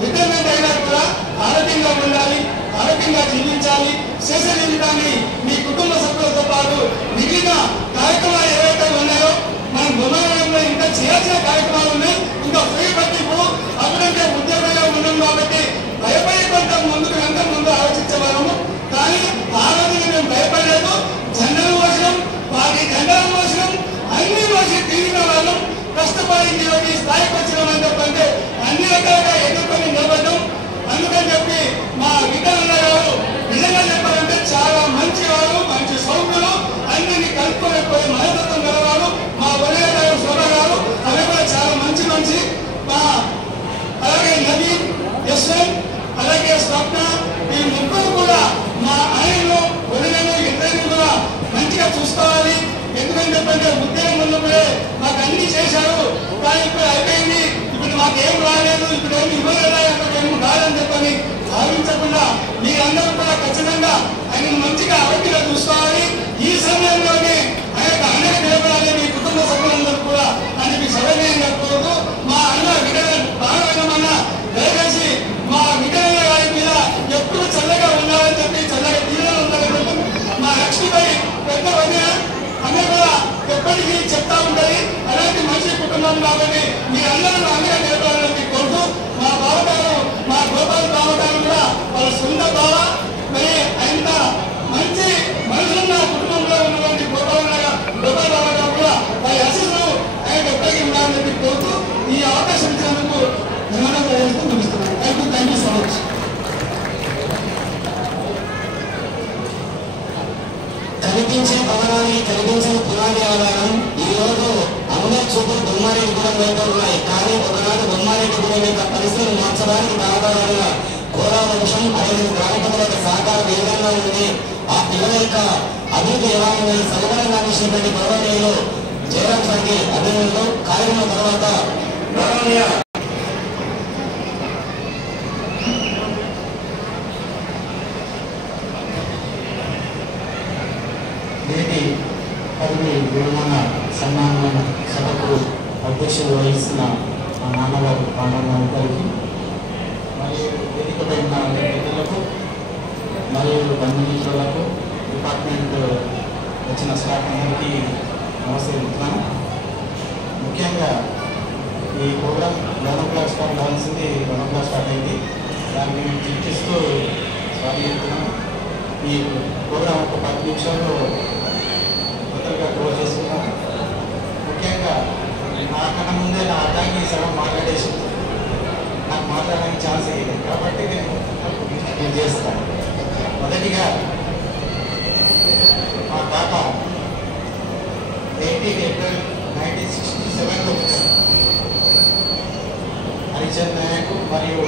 రిటైర్మెంట్ అయినా కూడా ఆరోగ్యంగా ఉండాలి, ఆరోగ్యంగా జీవించాలి, శేష జీవితాన్ని మీ కుటుంబ సభ్యులతో పాటు మిగిలిన కార్యక్రమాలు ఏవైతే ఉన్నాయో మనం బొమ్మలో ఇంకా చేయాల్సిన కార్యక్రమాలు ఉన్నాయి. ఇంకా ఫ్రీ పట్టింపు అప్పుడంటే ఉద్యోగంగా ఉన్నాం కాబట్టి భయపడే కొంత ముందుకు ఎంత ముందు ఆలోచించేవాళ్ళము. కానీ ఆ రోజున మేము భయపడలేదు. జెండలు మోసం, వారి జెండలు మోసం, అన్ని మోసం తీరిన వాళ్ళం. కష్టపడి ఈరోజు ఈ స్థాయికి వచ్చినామని చెప్పంటే అన్ని రకాలుగా ఎదుర్కొని నిలబడ్డం. అందుకని చెప్పి మా విఠలన్న గారు నిజంగా చెప్పాలంటే చాలా మంచివారు, మంచి సౌకులు, అన్నింటినీ కలుపుకోలేకపోయే మనస్తత్వం గలవారు. మా వలయ గారు, శోభ గారు అవి కూడా చాలా మంచి మంచి. మా అలాగే నవీన్, యశ్వంత్, అలాగే స్వప్న, ఈ ముగ్గురు కూడా మా ఆయనలో వదిలేను ఇద్దరిని కూడా మంచిగా చూసుకోవాలి. ఎందుకని చెప్పంటే ఉద్యోగం ఉన్నప్పుడే మాకు అన్ని చేశారు. కానీ ఇప్పుడు అయిపోయింది, ఇప్పుడు మాకేం రాలేదు, ఇప్పుడు ఏమి ఇవ్వలేదా, ఏం కాదని చెప్పని భావించకుండా మీరందరూ కూడా ఖచ్చితంగా ఆయన మంచిగా ఆరోగ్యంగా చూసుకోవాలి. ఈ సమయంలోనే ఆయన అనేక నిలబడాలి మీ కుటుంబ సభ్యులందరూ కూడా అని మీ సౌకర్యంగా కోరుతూ మా అన్న విడల బాగా దయచేసి మా విడల గారి మీద ఎప్పుడు చల్లగా ఉండాలని చెప్పి చల్లగా తీవ్రంగా ఉండాలని చెప్పి మా లక్ష్మీబాయి పెద్ద వదిన అన్నీ కూడా ఎప్పటికీ చెప్తా ఉంటది. అలాంటి మంచి కుటుంబం కాబట్టి మీరందరూ అన్నగా నిలబడాలని కోరుతూ మా బావగారు, మా గోపాల్ బావగారు కూడా వాళ్ళ సొంత బావ, మరి ఆయన మంచి మనుషులున్న కుటుంబంలో ఉన్నటువంటి గోపాల్ బావ గారు కూడా వారి ఆశీస్సులు ఆయన ఎప్పటికీ ఉండాలని చెప్పి కోరుతూ ఈ అవకాశం ఇచ్చినందుకు ధన్యవాదాలు చేస్తూ ముగిస్తున్నాను. Thank you so much. కనిపించే భవనానికి కనిపించిన పునాది ఆధారం. ఈ రోజు అందరి చూపులు బొమ్మారెడ్డిగూడెం వైపు ఉన్నాయి. కానీ ఒకనాడు బొమ్మారెడ్డిగూడెం యొక్క పరిస్థితులు మార్చడానికి దాదాపుగా కోలా వంశం 5 గ్రామ ప్రజలకు సహకారం ఏ విధంగా ఉంది, ఆ పిల్లల యొక్క అభివృద్ధి ఎలా ఉంది, సౌకర్యంగా అందించినటువంటి గౌరవనీయులు జయరాం సార్కి అభినందనలు. కార్యక్రమం తర్వాత గౌరవనీయ నేటి పదవి విరమణ సన్మాన సభకు అధ్యక్షులు వహిస్తున్న మా నాన్నగారు పాండవరావు గారికి, మరియు వేదికపై ఉన్న పెద్దలకు, మరియు బంధుమిత్రులకు, డిపార్ట్మెంట్ వచ్చిన స్టాఫ్ అందరికీ నమస్కరిస్తున్నాను. ముఖ్యంగా ఈ ప్రోగ్రామ్ 11 o'clock స్టార్ట్ కావాల్సింది 11 o'clock స్టార్ట్ అయింది. దాన్ని మేము చర్చిస్తూ స్వాగతిస్తున్నాము. ఈ ప్రోగ్రాం ఒక 10 నిమిషాల్లో తొందరగా క్లోజ్ చేసుకున్నాము. ముఖ్యంగా నాకన్నా ముందే నా అర్థాన్ని సగం మాట్లాడేసి నాకు మాట్లాడడానికి ఛాన్స్ అయ్యింది కాబట్టి నేను చేస్తాను. మొదటిగా మా తాత 18 April 1967లో హరిచంద్ నాయక్ మరియు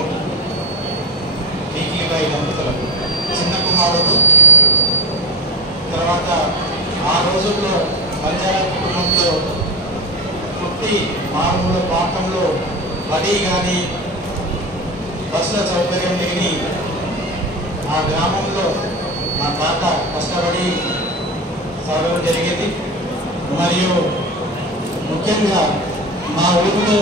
టీకీబాయి దంపతులకు చిన్న కుమారుడు, తర్వాత రోజుల్లో బంజారా కుటుంబంలో పుట్టి మామూలు ప్రాంతంలో బడి కానీ బస్సుల సౌకర్యం లేని ఆ గ్రామంలో మా తాత కష్టపడి చదవడం జరిగేది. మరియు ముఖ్యంగా మా ఊరిలో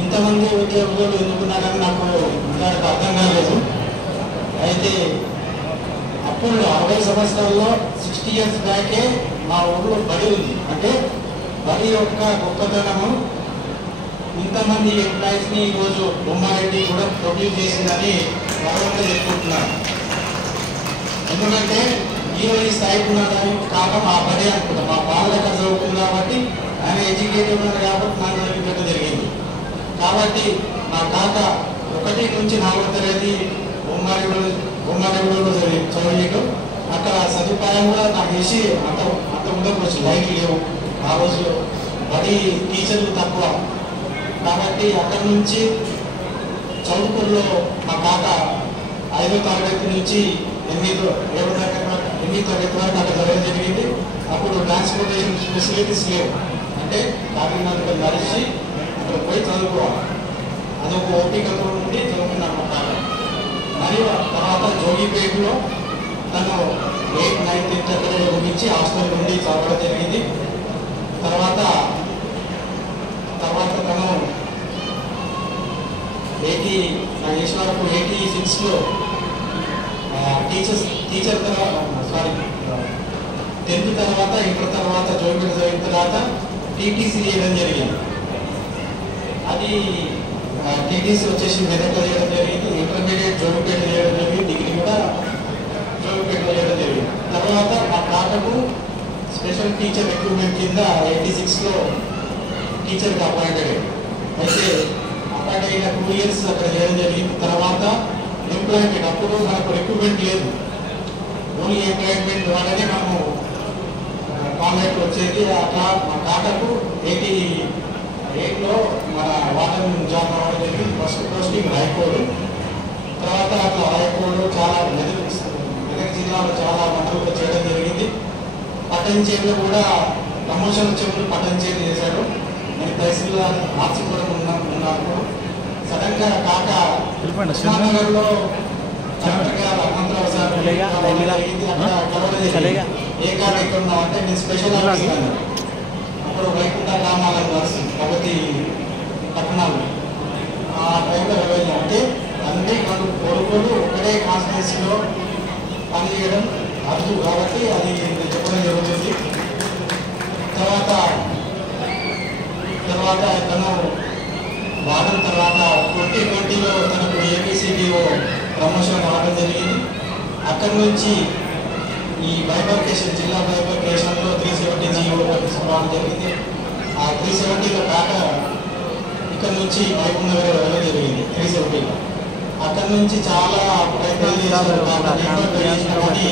ఇంతమంది ఉద్యోగులు ఎందుకున్నారని నాకు ఇంకా అర్థం కాలేదు. అయితే అప్పుడు 60 సంవత్సరాల్లో 60 years బ్యాకే మా ఊళ్ళో బడి ఉంది. అంటే బడి యొక్క గొప్పతనము ఇంతమంది ఎంప్లాయీస్ని ఈరోజు బొమ్మారెడ్డి కూడా ప్రొడ్యూస్ చేసిందని గర్వంగా చెప్పుకుంటున్నారు. ఎందుకంటే ఈరోజు ఈ స్థాయికి ఉన్నదని కారణం ఆ బడి అనుకుంటాం. మా బాలక చదువుకుంది కాబట్టి ఆయన ఎడ్యుకేటెడ్ ఉన్నారు కాబట్టి నాకు చదివించడం జరిగింది. కాబట్టి మా తాత 1 నుంచి 4వ తరగతి బొమ్మారెడ్డిలో చదివేయడం. అక్కడ సదుపాయం కూడా నాకు వేసి అంత ఉండకపోవచ్చు, లైట్లు లేవు ఆ రోజు, బడి టీచర్లు తక్కువ. కాబట్టి అక్కడి నుంచి చదువుకుల్లో మా తాత 5వ తరగతి నుంచి 8వ తరగతి వరకు అక్కడ చదవడం జరిగింది. అప్పుడు ట్రాన్స్పోర్టేషన్ ఫెసిలిటీస్ లేవు. అంటే కాకినాడలో నడిచి అక్కడ పోయి చదువుకోవాలి. అదొక ఓపికతో నుండి చదువుకున్నాను మా తాత. మరియు తర్వాత జోగిపేటలో తను 8th, 9th, 10th అక్కడ ముగించి హాస్టల్ నుండి చదవడం జరిగింది. తర్వాత తను 86లో టీచర్ తర్వాత 10th తర్వాత ఇంటర్ తర్వాత జోగిపేట చదివిన తర్వాత టీటీసీ చేయడం జరిగింది. అది టీటీసీ వచ్చేసి మెదక్లో చేయడం జరిగింది. ఇంటర్మీడియట్ జోగిపేట చేయడం జరిగింది. డిగ్రీ కూడా జోగిపేటలో చేయడం జరిగింది. తర్వాత మా తాతకు స్పెషల్ టీచర్ రిక్రూట్మెంట్ కింద 86లో టీచర్కి అపాయింటెడ్. అయితే అపాయింట్ అయిన 2 years అక్కడ చేయడం జరిగింది. తర్వాత ఎంప్లాయ్మెంట్, అప్పుడు మనకు రిక్రూట్మెంట్ లేదు, ఓన్లీ ఎంప్లాయ్మెంట్ ద్వారానే మనము కాంట్రాక్ట్ వచ్చేది. అట్లా మా తాతకు 88లో మన వాటర్ జాబ్ రావడం జరిగింది. First posting Rayakodu. తర్వాత అట్లా రాయకోడు చాలా మెదక్ జిల్లాలో చాలా మండలంలో చేయడం జరిగింది. పట్టణచేరులో కూడా ప్రమోషన్ వచ్చేప్పుడు పట్టణచేరు చేశాడు. నేను తహసీల్దార్ మార్చిపోవడం ఉన్నప్పుడు సడన్గా కాక కృష్ణానగర్లో హనుమంతరావు సార్ ఏ కారణం ఎక్కడ ఉన్నామంటే నేను స్పెషల్ ఆఫీసర్. అప్పుడు వైకుంఠ గ్రామాలకు వస్తుంది కాబట్టి పట్టణాలు ఆ టైంలో వెళ్ళాం. అంటే అన్ని రెండు కొడుకులు ఒకటే కాన్స్టిట్యున్సీలో పనిచేయడం అరుదు కాబట్టి అది చెప్పడం జరుగుతుంది. తర్వాత తను వాడిన తర్వాత 2020లో తనకు ఏపీసీడీఓ ప్రమోషన్ రావడం జరిగింది. అక్కడి నుంచి ఈ బైబర్కేషన్, జిల్లా బైబర్కేషన్లో 370 జీవో తీసుకురావడం జరిగింది. ఆ 370లో కాక ఇక్కడ నుంచి వైకుంఠనగర్ వెళ్ళడం జరిగింది 370లో. అక్కడి నుంచి చాలా ప్రయత్నాలు చేశారు కానీ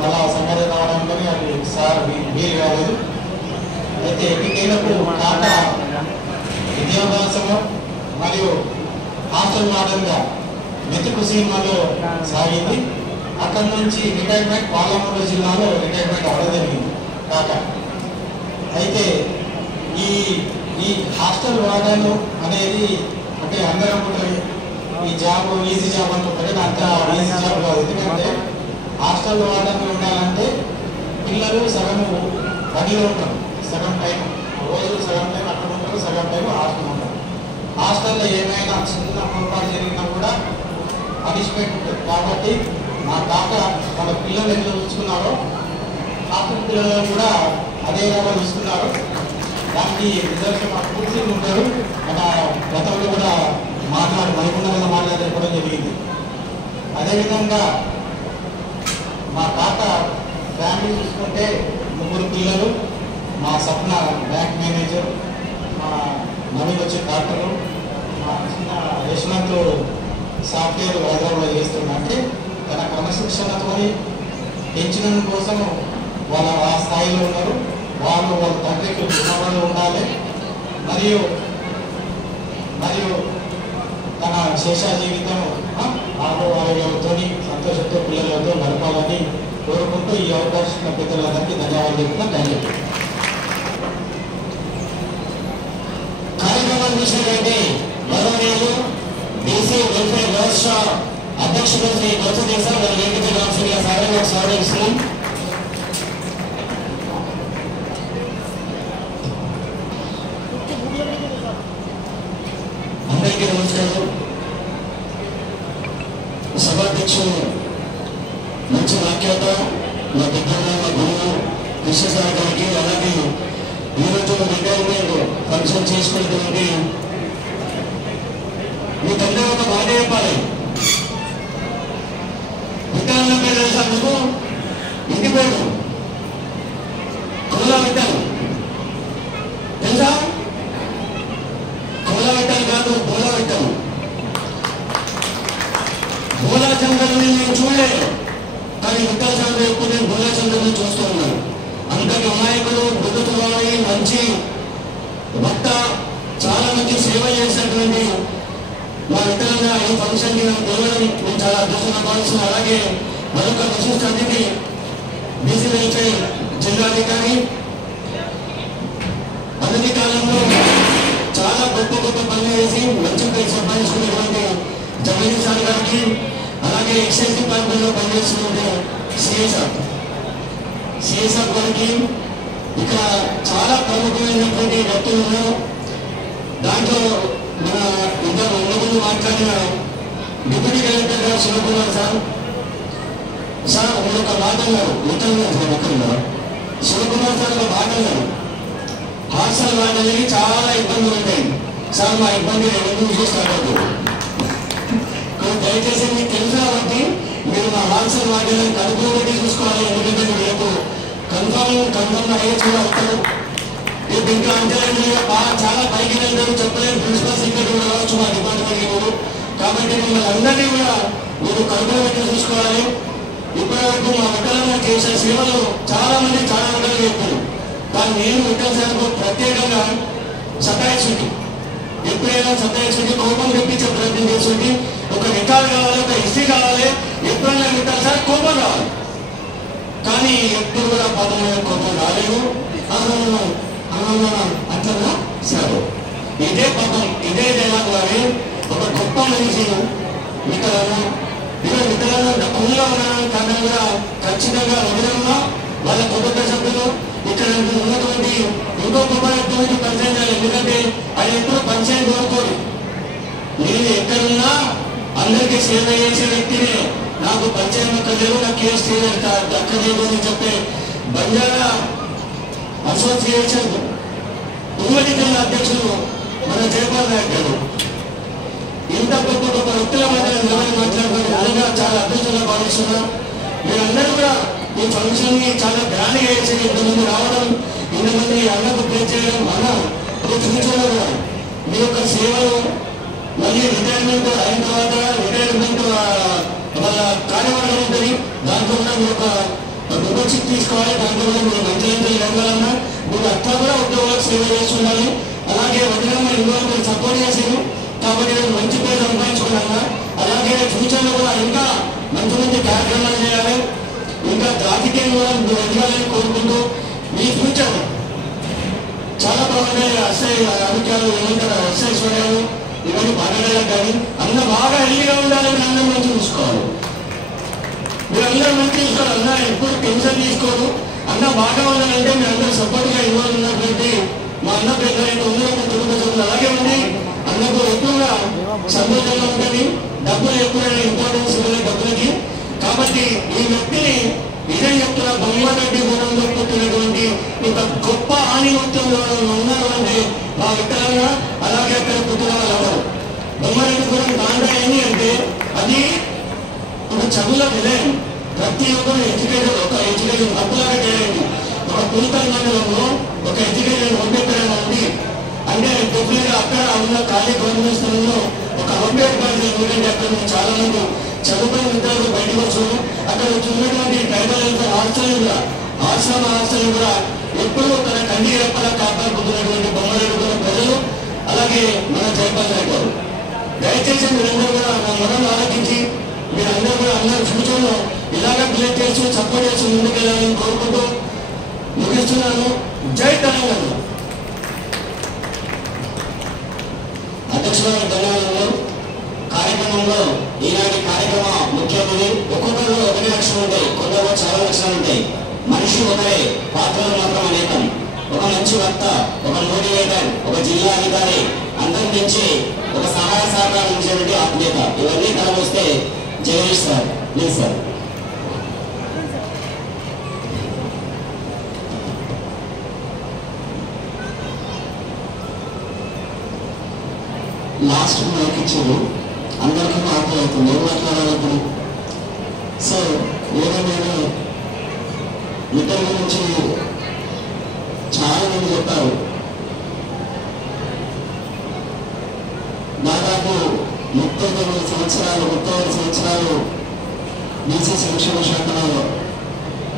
మళ్ళా సంఘటన రావడం కానీ అది సార్ వీలు కాలేదు. అయితే ఎన్నికైనప్పుడు కాక విద్యాభ్యాసము మరియు హాస్టల్ వార్డన్గా మెతుకు సినిమాలో సాగింది. అక్కడి నుంచి రిటైర్మెంట్ పాలమూరు జిల్లాలో రిటైర్మెంట్ అవ్వడం జరిగింది కాక. అయితే ఈ హాస్టల్ వార్డన్ అనేది అంటే అందరం ఈ జాబ్ ఈజీ జాబ్ అనుకుంటే అంత ఈజీ జాబ్ కాదు. ఎందుకంటే హాస్టల్ వార్డన్ ఉండాలంటే పిల్లలు సగం పనిలో ఉంటారు, సగం టైం రోజు సగం టైం అక్కడ ఉంటారు, సగం టైం హాస్టల్ ఉంటారు. హాస్టల్లో ఏమైనా చిన్న పొరపాటు జరిగినా కూడా పనిష్మెంట్ ఉంటుంది. కాబట్టి మా తాత వాళ్ళ పిల్లలు ఎట్లా చూసుకున్నారో హాస్టల్ పిల్లలను కూడా అదే రకంగా చూసుకున్నారు. దానికి రిజల్ట్స్ మాకు పూర్తి ఉంటారు. మన గతంలో కూడా మైకుండా మాట్లాడడం జరిగింది. అదేవిధంగా మా తాత ఫ్యామిలీ చూసుకుంటే 3 పిల్లలు, మా సప్న బ్యాంక్ మేనేజర్, మా నవీన్ వచ్చే డాక్టరు, మా చిన్న యశ్వంత్ సాఫ్ట్వేర్ హైదరాబాద్లో చేస్తున్నా. అంటే తన క్రమశిక్షణతో పెంచడం కోసం వాళ్ళ ఆ స్థాయిలో ఉన్నారు. వాళ్ళ తండ్రికి రుణపడి ఉండాలి. మరియు తన శేష జీవితం ఆరోగ్యాలతో సంతోషంతో పిల్లలతో గడపాలని కోరుకుంటూ ఈ అవకాశం పెద్దలందరికీ ధన్యవాదాలు చెప్తున్నాను. Thank you. కార్యక్రమాన్ని చూసినటువంటి గౌరవనీయులు బీసీ వెల్ఫేర్ రాష్ట్ర అధ్యక్షుడు శ్రీ కొత్త దేశం వారి వేదిక రావాల్సిందిగా సాధారణంగా స్వాగతిస్తున్నాం. అందరికీ నమస్కారం. సభాధ్యక్షులు మంచి వాక్యాలతో మా పెద్దలు మా గురువు కృష్ణసాగర్ గారికి, అలాగే ఈరోజు రిటైర్మెంట్ ఫంక్షన్ చేసుకున్నటువంటి మీకందరూ ఒక మాట చెప్పాలి. విత్తనాల పేరు తెలుసా మీకు? ఇంటి పేరు కోలా విత్తనం తెలుసా? కోలా విత్తనం కాదు, బోలా విత్తనం. బోలా చంద్రుని నేను చూడలేదు, కానీ విత్తన చంద్ర ఎక్కువ నేను బోలా చంద్రుని చూస్తూ ఉన్నాను. అంతటి అమాయకులు, మృదుత్వాన్ని, మంచి భక్త, చాలా మంచి సేవ చేసినటువంటి మా విత్తనంగా ఈ ఫంక్షన్కి నేను పిలవడం నేను చాలా అదృష్టంగా భావిస్తున్నాను. అలాగే మరొక విశిష్ట అతిథి బీసీ వెల్ఫేర్ జిల్లాధికారి, అనతి కాలంలో చాలా గొప్ప గొప్ప పనులు చేసి మంచి పేరు సంపాదించుకునేటువంటి జగదీష్ సార్ గారికి, అలాగే ఎక్సైజ్ డిపార్ట్మెంట్లో పనిచేస్తున్న సిఎస్ఆర్ గారికి, ఇక్కడ చాలా ప్రముఖమైనటువంటి వ్యక్తులు ఉన్నారు. దాంట్లో మన ఇద్దరు ఉన్నగులు మాట్లాడిన డిప్యూటీ కలెక్టర్ గారు శివకుమార్ సార్ ఒక మాట అన్నారు. మొత్తంగా శివకుమార్ సార్ ఒక మాట అన్నారు, హాస్టల్ వాళ్ళకి చాలా ఇబ్బందులు ఉంటాయి సార్, మా ఇబ్బంది ఎందుకు చూస్తారు. దయచేసి మీకు తెలుసు కాబట్టి మీరు మా హాస్టల్ వాళ్ళని కడుపు పెట్టి చూసుకోవాలి. ఎందుకంటే మీరు రేపు కన్ఫర్మ్ అయ్యేది కూడా అవుతారు. రేపు ఇంకా అంటే చాలా పైకి వెళ్తారు, చెప్పలేదు. ప్రిన్సిపల్ సెక్రటరీ కూడా కావచ్చు మా డిపార్ట్మెంట్ కూడా. కాబట్టి మిమ్మల్ని అందరినీ కూడా మీరు కడుపు పెట్టి చూసుకోవాలి. ఇప్పటివరకు మా వికలంగా చేసే సేవలు చాలా మంది చాలా రకాలు చెప్పారు, కానీ నేను వికల సేవకు ప్రత్యేకంగా సతాయించుంది. ఎప్పుడైనా సతాయించుంది, కోపం తెప్పించే ప్రయత్నం చేస్తుంది. ఒక రికార్డు కావాలి, ఒక హిస్టరీ కావాలి, ఎప్పుడైనా వికల సార్ కోపం రావాలి. కానీ ఎప్పుడు కూడా పదం మీద కోపం రాలేదు. అట్లా సరే, ఇదే పదం, ఇదే డైలాగ్ వారి ఒక గొప్ప మనిషి వికలను వికలను కుళ్ళలో ఉన్నాను కన్నా కూడా ఖచ్చితంగా వదిలేమా వాళ్ళ కుటుంబ సభ్యులు ఇక్కడ ఉన్నటువంటి ఇంకో గొప్ప వ్యక్తులకి పరిచయం చేయాలి. ఎందుకంటే ఆయన ఎప్పుడు పరిచయం కోరుకోరు. నేను ఎక్కడున్నా అందరికీ సేవ చేసే వ్యక్తిని, నాకు పరిచయం ఎక్కలేదు, నాకు కేసు దక్కలేదు అని చెప్పే బంజారా అసోసియేషన్ ఉమ్మడి జిల్లా అధ్యక్షులు మన జయపాల్ నాయక్ గారు. ఇంత గొప్ప గొప్ప వ్యక్తుల మధ్య నిలబడి మాట్లాడుకుని నిజంగా చాలా అద్భుతంగా భావిస్తున్నాం. మీరందరూ కూడా ఈ ఫంక్షన్ ని చాలా గ్రాండ్గా చేసి ఇంతమంది రావడం, ఇంతమంది అన్నకు ప్లే చేయడం, అన్న ఫ్యూచర్లో కూడా మీ యొక్క సేవలు మళ్ళీ రిటైర్మెంట్ అయిన తర్వాత రిటైర్మెంట్ వాళ్ళ కార్యవర్గం ఉంటుంది, దాంట్లో కూడా మీరు ఒక మెంబర్షిప్ తీసుకోవాలి. దాంట్లో కూడా మీరు మంచి వెళ్ళాలన్నా మీరు అట్లా కూడా ఉద్యోగాలకు సేవ చేస్తుండాలి. అలాగే వదిలేమో ఇందులో మీరు సపోర్ట్ చేశారు కాబట్టి నేను మంచి పేరు సంపాదించుకున్నాను. అలాగే ఫ్యూచర్లో కూడా ఇంకా మంచి మంచి కార్యక్రమాలు చేయాలి, ఇంకా రాజకీయం కూడా మీరు ఎదగాలని కోరుకుంటూ మీ ఫ్యూచర్ చాలా బాగున్నాయి. అధికారులు ఏమంటారు, ఐశ్వర్యాలు ఇవన్నీ బాగా కానీ అన్న బాగా హెల్దీగా ఉండాలని అందరూ మంచి చూసుకోవాలి. మీరందరూ మంచి చూసుకోవాలి. అన్న ఎప్పుడు టెన్షన్ తీసుకోరు. అన్న బాగా ఉండాలంటే మీరు అందరూ సపోర్ట్గా ఇవ్వాలి. ఉన్నటువంటి మా అన్న పెద్ద ఉన్నటువంటి కుటుంబ సభ్యులు అలాగే ఉంది. అన్నకు ఎక్కువగా సంతోషంగా ఉంటుంది. డబ్బులు ఎప్పుడైనా ఇంపార్టెన్స్ ఇవ్వాలి డబ్బులకి. కాబట్టి ఈ వ్యక్తిని నిజం చెప్తున్న బొమ్మరెడ్డి గూడెంలో పుట్టినటువంటి ఒక గొప్ప ఆణిముత్యంలో ఉన్నారు అంటే మా విత్తనంగా, అలాగే అక్కడ పుట్టిన వాళ్ళు ఎవరు. బొమ్మరెడ్డి గూడెం దాంట్లో ఏంటి అంటే అది ఒక చదువుల నిలయం. ప్రతి ఒక్కరు ఎడ్యుకేషన్, ఒక ఎడ్యుకేషన్ తప్పులాగా చేయండి. ఒక పులితల్ మండలంలో ఒక ఎడ్యుకేషన్ పంపించడం ఉంది అంటే డెఫినెట్గా అక్కడ ఉన్న ఖాళీ గవర్నమెంట్ స్థలంలో ఒక అంబేద్కర్ ఎందుకంటే అక్కడ చాలా మంది చదువుకున్న విద్యార్థులు బయటకు వచ్చారు. అక్కడ ఉన్నటువంటి ట్రైబల్ వెల్ఫేర్ ఆశ్రమ హాస్టల్ కూడా ఎప్పుడూ తన కంటి రెప్పలా కాపాడుకుంటున్నటువంటి బొమ్మరెడ్డి ప్రజలు, అలాగే మన జయపాల్ నాయక్ గారు. దయచేసి మీరందరూ కూడా నా మనం ఆలోచించి మీరందరూ కూడా అందరూ ఫ్యూచర్లో ఇలాగ క్రియేట్ చేస్తూ సపోర్ట్ చేస్తూ ముందుకెళ్ళాలని కోరుకుంటూ ముగిస్తున్నాను. జై తెలంగాణ. అధ్యక్షుల ధన్యవాదాలు. కార్యక్రమంలో ఈనాటి కార్యక్రమ ముఖ్యమని ఒక్కొక్కరు 1 లక్షలు ఉంటాయి, కొందరు చాలా లక్షలు ఉంటాయి. మనిషి ఒకరే, పాత్రలు మాత్రం అనేకం. ఒక మంచి వక్త, ఒక మోటివేటర్, ఒక జిల్లా అధికారి, అందరి నుంచి ఒక సహాయ సహకారం ఇచ్చేటువంటి ఆత్మీయత, ఇవన్నీ కలవస్తే Jagadish sir. Please sir. Last mike ఇచ్చారు, అందరికీ ఆకలి అవుతుంది, ఏం మాట్లాడాలి ఇప్పుడు? సో ఏదైనా ఇతరుల గురించి చాలా మంది చెప్పారు. దాదాపు 39 సంవత్సరాలు బీసీ సంక్షేమ శాఖలో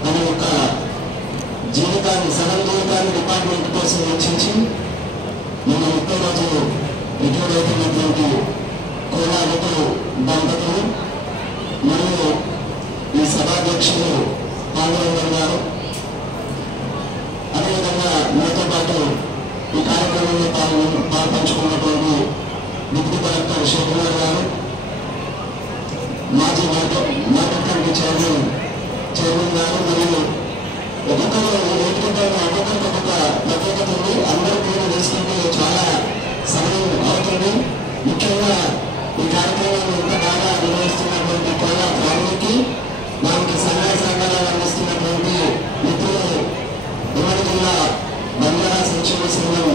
తన యొక్క జీవితాన్ని, సగం జీవితాన్ని డిపార్ట్మెంట్ కోసం వెచ్చించి నిన్న 30 రోజు రిటైర్ అవుతున్నటువంటి కోలాగతో దంపతులు మరియు ఈ సభాధ్యక్షులు పాల్గొనడం గారు, అదేవిధంగా నాతో పాటు ఈ కార్యక్రమంలో పాల్పంచుకున్నటువంటి డిప్యూటీ కలెక్టర్ శివకుమార్ గారు, మాజీ మార్కెట్ కమిటీ చైర్మన్ గారు, మరియు ఒక్కొక్కరు ఒక్కొక్కరికి ఒక్కొక్క ప్రత్యేకత ఉంది. అందరూ పేరు వేసుకుంటే చాలా సమయం అవుతుంది. ముఖ్యంగా ఈ కార్యక్రమాన్ని ఎంత బాగా నిర్వహిస్తున్నటువంటి కోలా ఫ్యామిలీకి, దానికి సహాయ సహకారాలు అందిస్తున్నటువంటి మిత్రులు ఉమ్మడి జిల్లా బంజారా సంక్షేమ సంఘం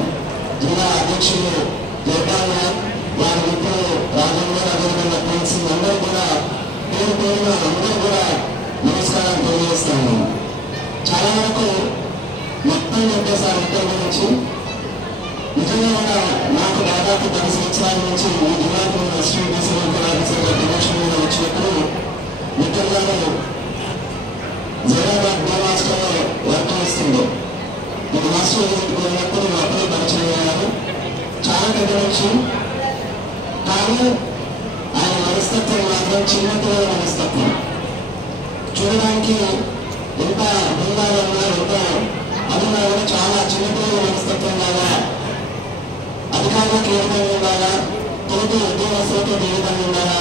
జిల్లా అధ్యక్షులు జయపాల్ నాయక్, వారి మిత్రులు రాజేంద్ర, అదేవిధంగా ప్రిన్సి, అందరూ కూడా పేరు పేరున అందరూ కూడా నమస్కారం తెలియజేస్తాను. చాలా వరకు మొత్తం చెప్పేసారి ఇద్దరి గురించి. నిజంగా కూడా నాకు దాదాపు 10 సంవత్సరాల నుంచి ఈ జిల్లాకు అసిస్టెంట్ డీసీఎల్ ఆఫీసర్గా ప్రమోషన్ మీద వచ్చినప్పుడు నిజంగానే జైరాబాద్ బీ హాస్టల్లో వర్క్ చేస్తుండే. ఒక హాస్టల్ విజిట్కి వెళ్ళినప్పుడు అప్పుడే పరిచయం అయ్యారు. చాలా పెద్ద మనిషి, కానీ ఆయన మనస్తత్వం మాత్రం చిన్నపిల్లల మనస్తత్వం. చూడడానికి ఎంత బృందాలు ఉన్నారు, ఎంత అదున్నారు, చాలా చిన్నపిల్లల మనస్తత్వం లాగా, అధికారులకు ఏ విధంగా ఉండాలా, తోటి ఉద్యోగస్తులతో ఏ విధంగా ఉండాలా,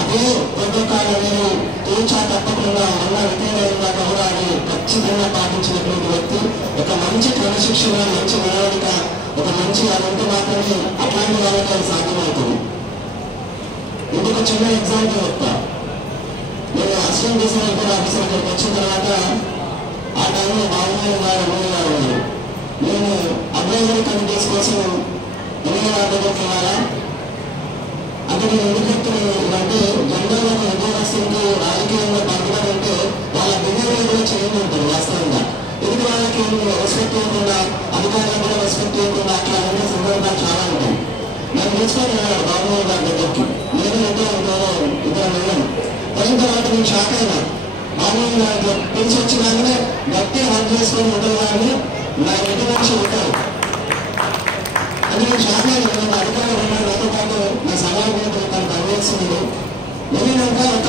అదే ప్రోటోకాల్ అనేది తూచా తప్పకుండా ఉన్న రిటైర్ అయిన దాకా కూడా అది ఖచ్చితంగా పాటించినటువంటి వ్యక్తి. ఒక మంచి క్రమశిక్షణ, మంచి నడవడిక, ఒక మంచి అదంతా మాత్రమే అట్లాంటి వాళ్ళకి అది సాధ్యమవుతుంది. ఇంకొక చిన్న ఎగ్జాంపుల్ చెప్తా. నేను అసిస్టెంట్ డీసీఎల్ ఆఫీసర్ అక్కడికి వచ్చిన తర్వాత ఆ టైంలో బాగున్నాయి గారు ఉన్నారు. నేను అడ్వైజరీ కమిటీస్ కోసం ఎన్నికల దగ్గరికి వెళ్ళాలా అంటే నేను ఎందుకు చెప్తున్నానంటే, జనరల్గా ఒక ఉద్యోగస్తులకు రాజకీయంగా పట్టుబడి ఉంటే వాళ్ళ బిహేవియర్ కూడా చేంజ్ ఉంటుంది వాస్తవంగా. ఇది వాళ్ళకి రెస్పెక్ట్ ఇవ్వకుండా, అధికారులకు కూడా రెస్పెక్ట్ ఇవ్వకుండా అట్లా ఉండే సందర్భాలు చాలా ఉంటాయి. నేను తీసుకొని వెళ్ళాను బాబుమోహన్ గారి దగ్గరికి. నేను ఇద్దరు వెళ్ళాను. అయిన తర్వాత నేను షాక్ అయినా. బాబుమోహన్ గారి పిలిచి వచ్చినాకనే గట్టి హక్ చేసుకొని ఉంటుంది కానీ నా ఇంటి మనిషి ఉంటారు. అది నేను షాక్ అయినా. నేను అధికారులు ఉన్నాను, నాతో పాటు నా సమాజంలో తను పనిచేస్తున్నాడు. వెళ్ళినాక ఒక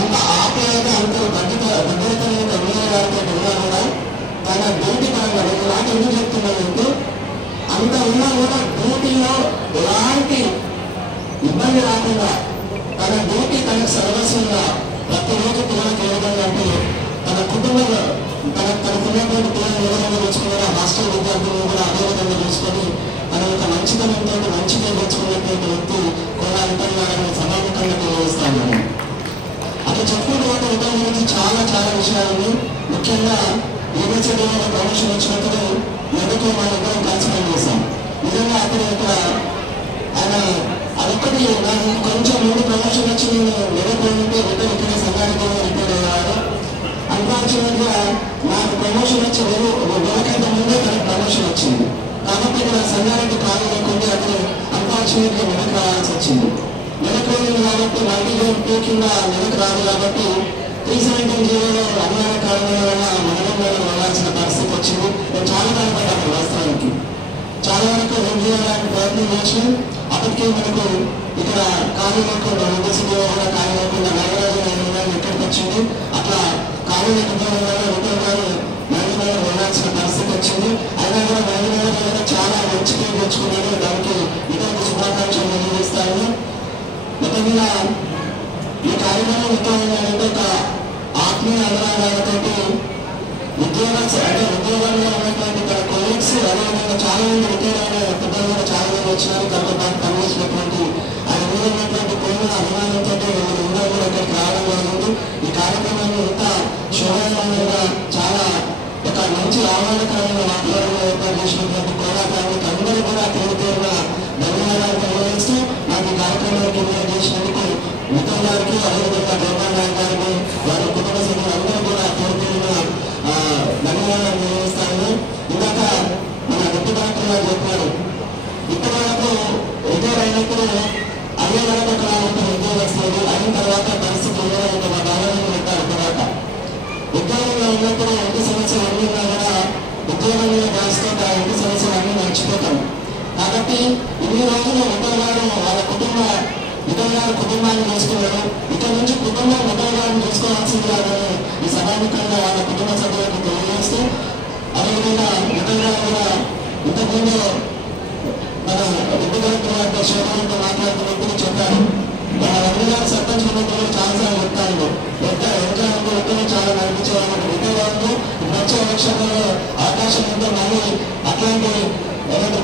అంత ఆప్యాయత, అంత భద్రత ఎమ్మెల్యే గారితో ఉన్నా కూడా తన డ్యూటీ పరంగా నేను నాకు ఎందుకు చెప్తున్నానంటే, అంత ఉన్నా కూడా డ్యూటీలో ఎలాంటి ఇబ్బంది రాకుండా తన డ్యూటీ తనకు సర్వస్వంగా ప్రతిరోజు పిల్లలకు ఏ విధంగా అంటే తన కుటుంబంలో తనకున్నటువంటి పిల్లలు ఏ విధంగా చూసుకున్నారో హాస్టల్ విద్యార్థులను కూడా అదే విధంగా చూసుకొని తన యొక్క మంచితనంతో మంచిగా నేర్చుకున్నటువంటి వ్యక్తి కూడా అంటారని సమాజంగా తెలియజేస్తాను. అట్లా చెప్పుకుంటూ పోతే ఉద్యోగం గురించి చాలా చాలా విషయాలు ఉన్నాయి. ముఖ్యంగా యూనివర్సిటీలో ప్రమోషన్ వచ్చినప్పుడు మొదటి మన ఇద్దరం కలిసి పనిచేస్తాం. నిజంగా అప్పుడు ఇక్కడ ఆయన అదొక్కటి నాకు కొంచెం ముందు ప్రమోషన్ వచ్చి నేను నిలబడితే రిటైర్ ఇక్కడ సంఘానికి రిటైర్ అయ్యారు. అన్ఫార్చునేట్గా నాకు ప్రమోషన్ వచ్చి వెనకంటే ముందే తనకు ప్రమోషన్ వచ్చింది. కాబట్టి ఇక్కడ సంఘానికి ఖాళీ లేకుండా అతను అన్ఫార్చునేట్గా వెనక్కి రావాల్సి వచ్చింది. వెనక్కి వెళ్ళింది కాబట్టి మల్టీ కింద వెనక్కి రాదు కాబట్టి 317 అన్యాయ కారణాల వల్ల మండలంలో వెళ్ళాల్సిన పరిస్థితి వచ్చింది. నేను చాలా బాధపడ్డాను వాస్తవానికి. చాలా వరకు రద్దు చేయడానికి ప్రయత్నం చేసినాం. అప్పటికే మనకు ఇక్కడ ఖాళీ లేకుండా యూనివర్సిటీలో కూడా ఖాళీ లేకుండా నాగరాజు ఇక్కడికి వచ్చింది. అట్లా ఖాళీ లేకపోవడం వల్ల ఉత్తర్ గారు మహిళలు వెళ్ళాల్సిన పరిస్థితి వచ్చింది. అయినా కూడా మహిళలు చాలా మంచి పేరు తెచ్చుకున్నారు. దానికి ఇతరులకు శుభాకాంక్షలు తెలియజేస్తాను. మొత్తం మీద ఈ కార్యక్రమం ఉద్యోగంలో ఒక ఆత్మీయ అనురాగాలతో ఉద్యోగంలో ఉన్నటువంటి ఇక్కడ కొలీగ్స్ అదేవిధంగా చాలా మంది ఉద్యోగాలు పెద్దలు కూడా చాలా మంది వచ్చినారు. తనతో పాటు పనిచేసినటువంటి ఆయన మీద ఉన్నటువంటి ప్రేమ అభిమానంతో అందరూ కూడా ఇక్కడికి రావడం జరిగింది. ఈ కార్యక్రమాన్ని ఇంత శోభాయంగా చాలా ఒక మంచి ఆహ్లాదకరమైన వాతావరణంలో ఏర్పాటు చేసినటువంటి పోరాటానికి అందరూ కూడా పేరు పేరున ధన్యవాదాలు తెలియజేస్తూ నాకు ఈ కార్యక్రమానికి ఇన్వైట్ చేసినందుకు ఉత్తమ్ గారికి అదేవిధంగా జగన్ నాయక్ గారికి వారి కుటుంబ సభ్యులు అందరూ కూడా పేరు పేరున ధన్యవాదాలు తెలియజేస్తాను. ఇందాక మన డిప్యూటీ కలెక్టర్ గారు చెప్పారు, ఇప్పటి వరకు రిటైర్ అయినప్పుడు అయ్యే వరకు ఒక ఉద్యోగస్తులు అయిన తర్వాత పరిస్థితి ఒక ఆలోచన పెట్టారు. తర్వాత ఉద్యోగంలో ఉన్నప్పుడు ఇంటి సమస్యలు అన్నీ ఉన్నా కూడా ఉద్యోగం మీద దాచుకుంటే ఆ ఇంటి సమస్యలు అన్నీ మర్చిపోతాం. కాబట్టి ఇన్ని రోజులు ఉద్యోగాలు వాళ్ళ కుటుంబాన్ని చూసుకున్నారు. ఇక్కడ నుంచి కుటుంబం ఉద్యోగాన్ని చూసుకోవాల్సింది కాదని ఈ సభాముఖంగా వాళ్ళ కుటుంబ సభ్యులకు తెలియజేస్తూ, అదేవిధంగా ఉద్యోగాలు కూడా ఇంతకుముందు మన విద్యుత్ శోభంతో మాట్లాడుతున్నప్పుడు చెప్పారు. మన రంగుగారు సర్పంచ్ ఉన్నప్పుడు చాలాసార్లు చెప్తాను, ఇంకా ఉద్యోగం చాలా నడిపించేవాళ్ళు ఉద్యోగాలను వచ్చే ఎలక్షన్లలో అవకాశం ఉంటే మళ్ళీ అట్లాంటి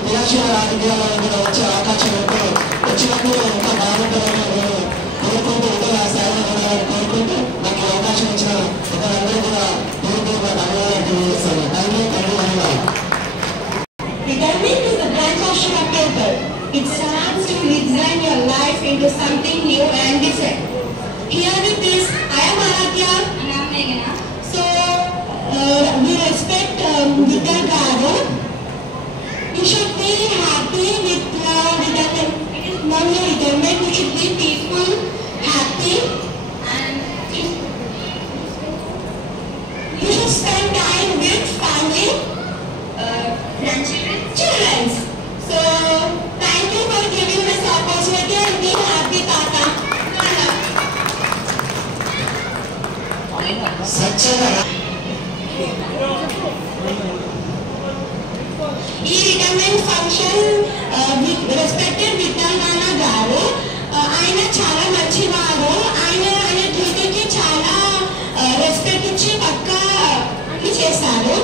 క్రియాశీల రాజకీయాలను కూడా వచ్చే అవకాశం ఉంటే వచ్చినప్పుడు ఇంకా బాగుంటుందని నేను కోరుకుంటూ ఉద్యోగ స్థాయిలో ఉండాలని కోరుకుంటూ నాకు అవకాశం ఇచ్చిన ఒకరందరూ కూడా పూర్తిగా ధన్యవాదాలు తెలియజేస్తాను. ధన్యవాదాలు. Retirement is the branch option of paper. It starts to redesign your life into something new and different. Here with this, I am Aradhya and I am Meghana. So, we respect Vikar Garu. You should be happy with retirement. It is not your retirement. You should be peaceful, happy, and you should spend time with family, grandchildren, children. So, thank you for giving this opportunity and be happy, Tata. ఈ రిటైర్మెంట్ ఫంక్షన్ రెస్పెక్టెడ్ విఠల్ నాన్న గారు, ఆయన చాలా మంచివారు. ఆయన డ్యూటీకి చాలా రెస్పెక్ట్ ఇచ్చి పక్కా అన్ని చేస్తారు.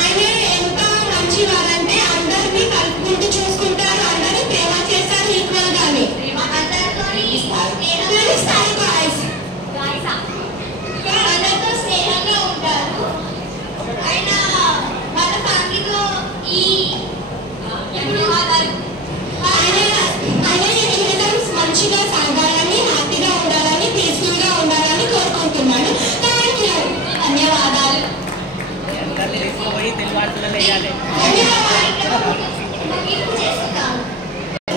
ఆయన ఎంత మంచివారంటే అందరినీ కలుపుకుంటూ చూసుకుంటారు, అందరినీ ప్రేమ చేస్తారు ఈక్వల్ గాని. అందరితో స్నేహంగా ఉంటారు. ఆయన మన ఫ్యామిలీతో ఆయన జీవితం మంచిగా సాగాలని, హ్యాపీగా ఉండాలని, పీస్ఫుల్ గా ఉండాలని కోరుకుంటున్నాను. Thank you. ధన్యవాదాలు.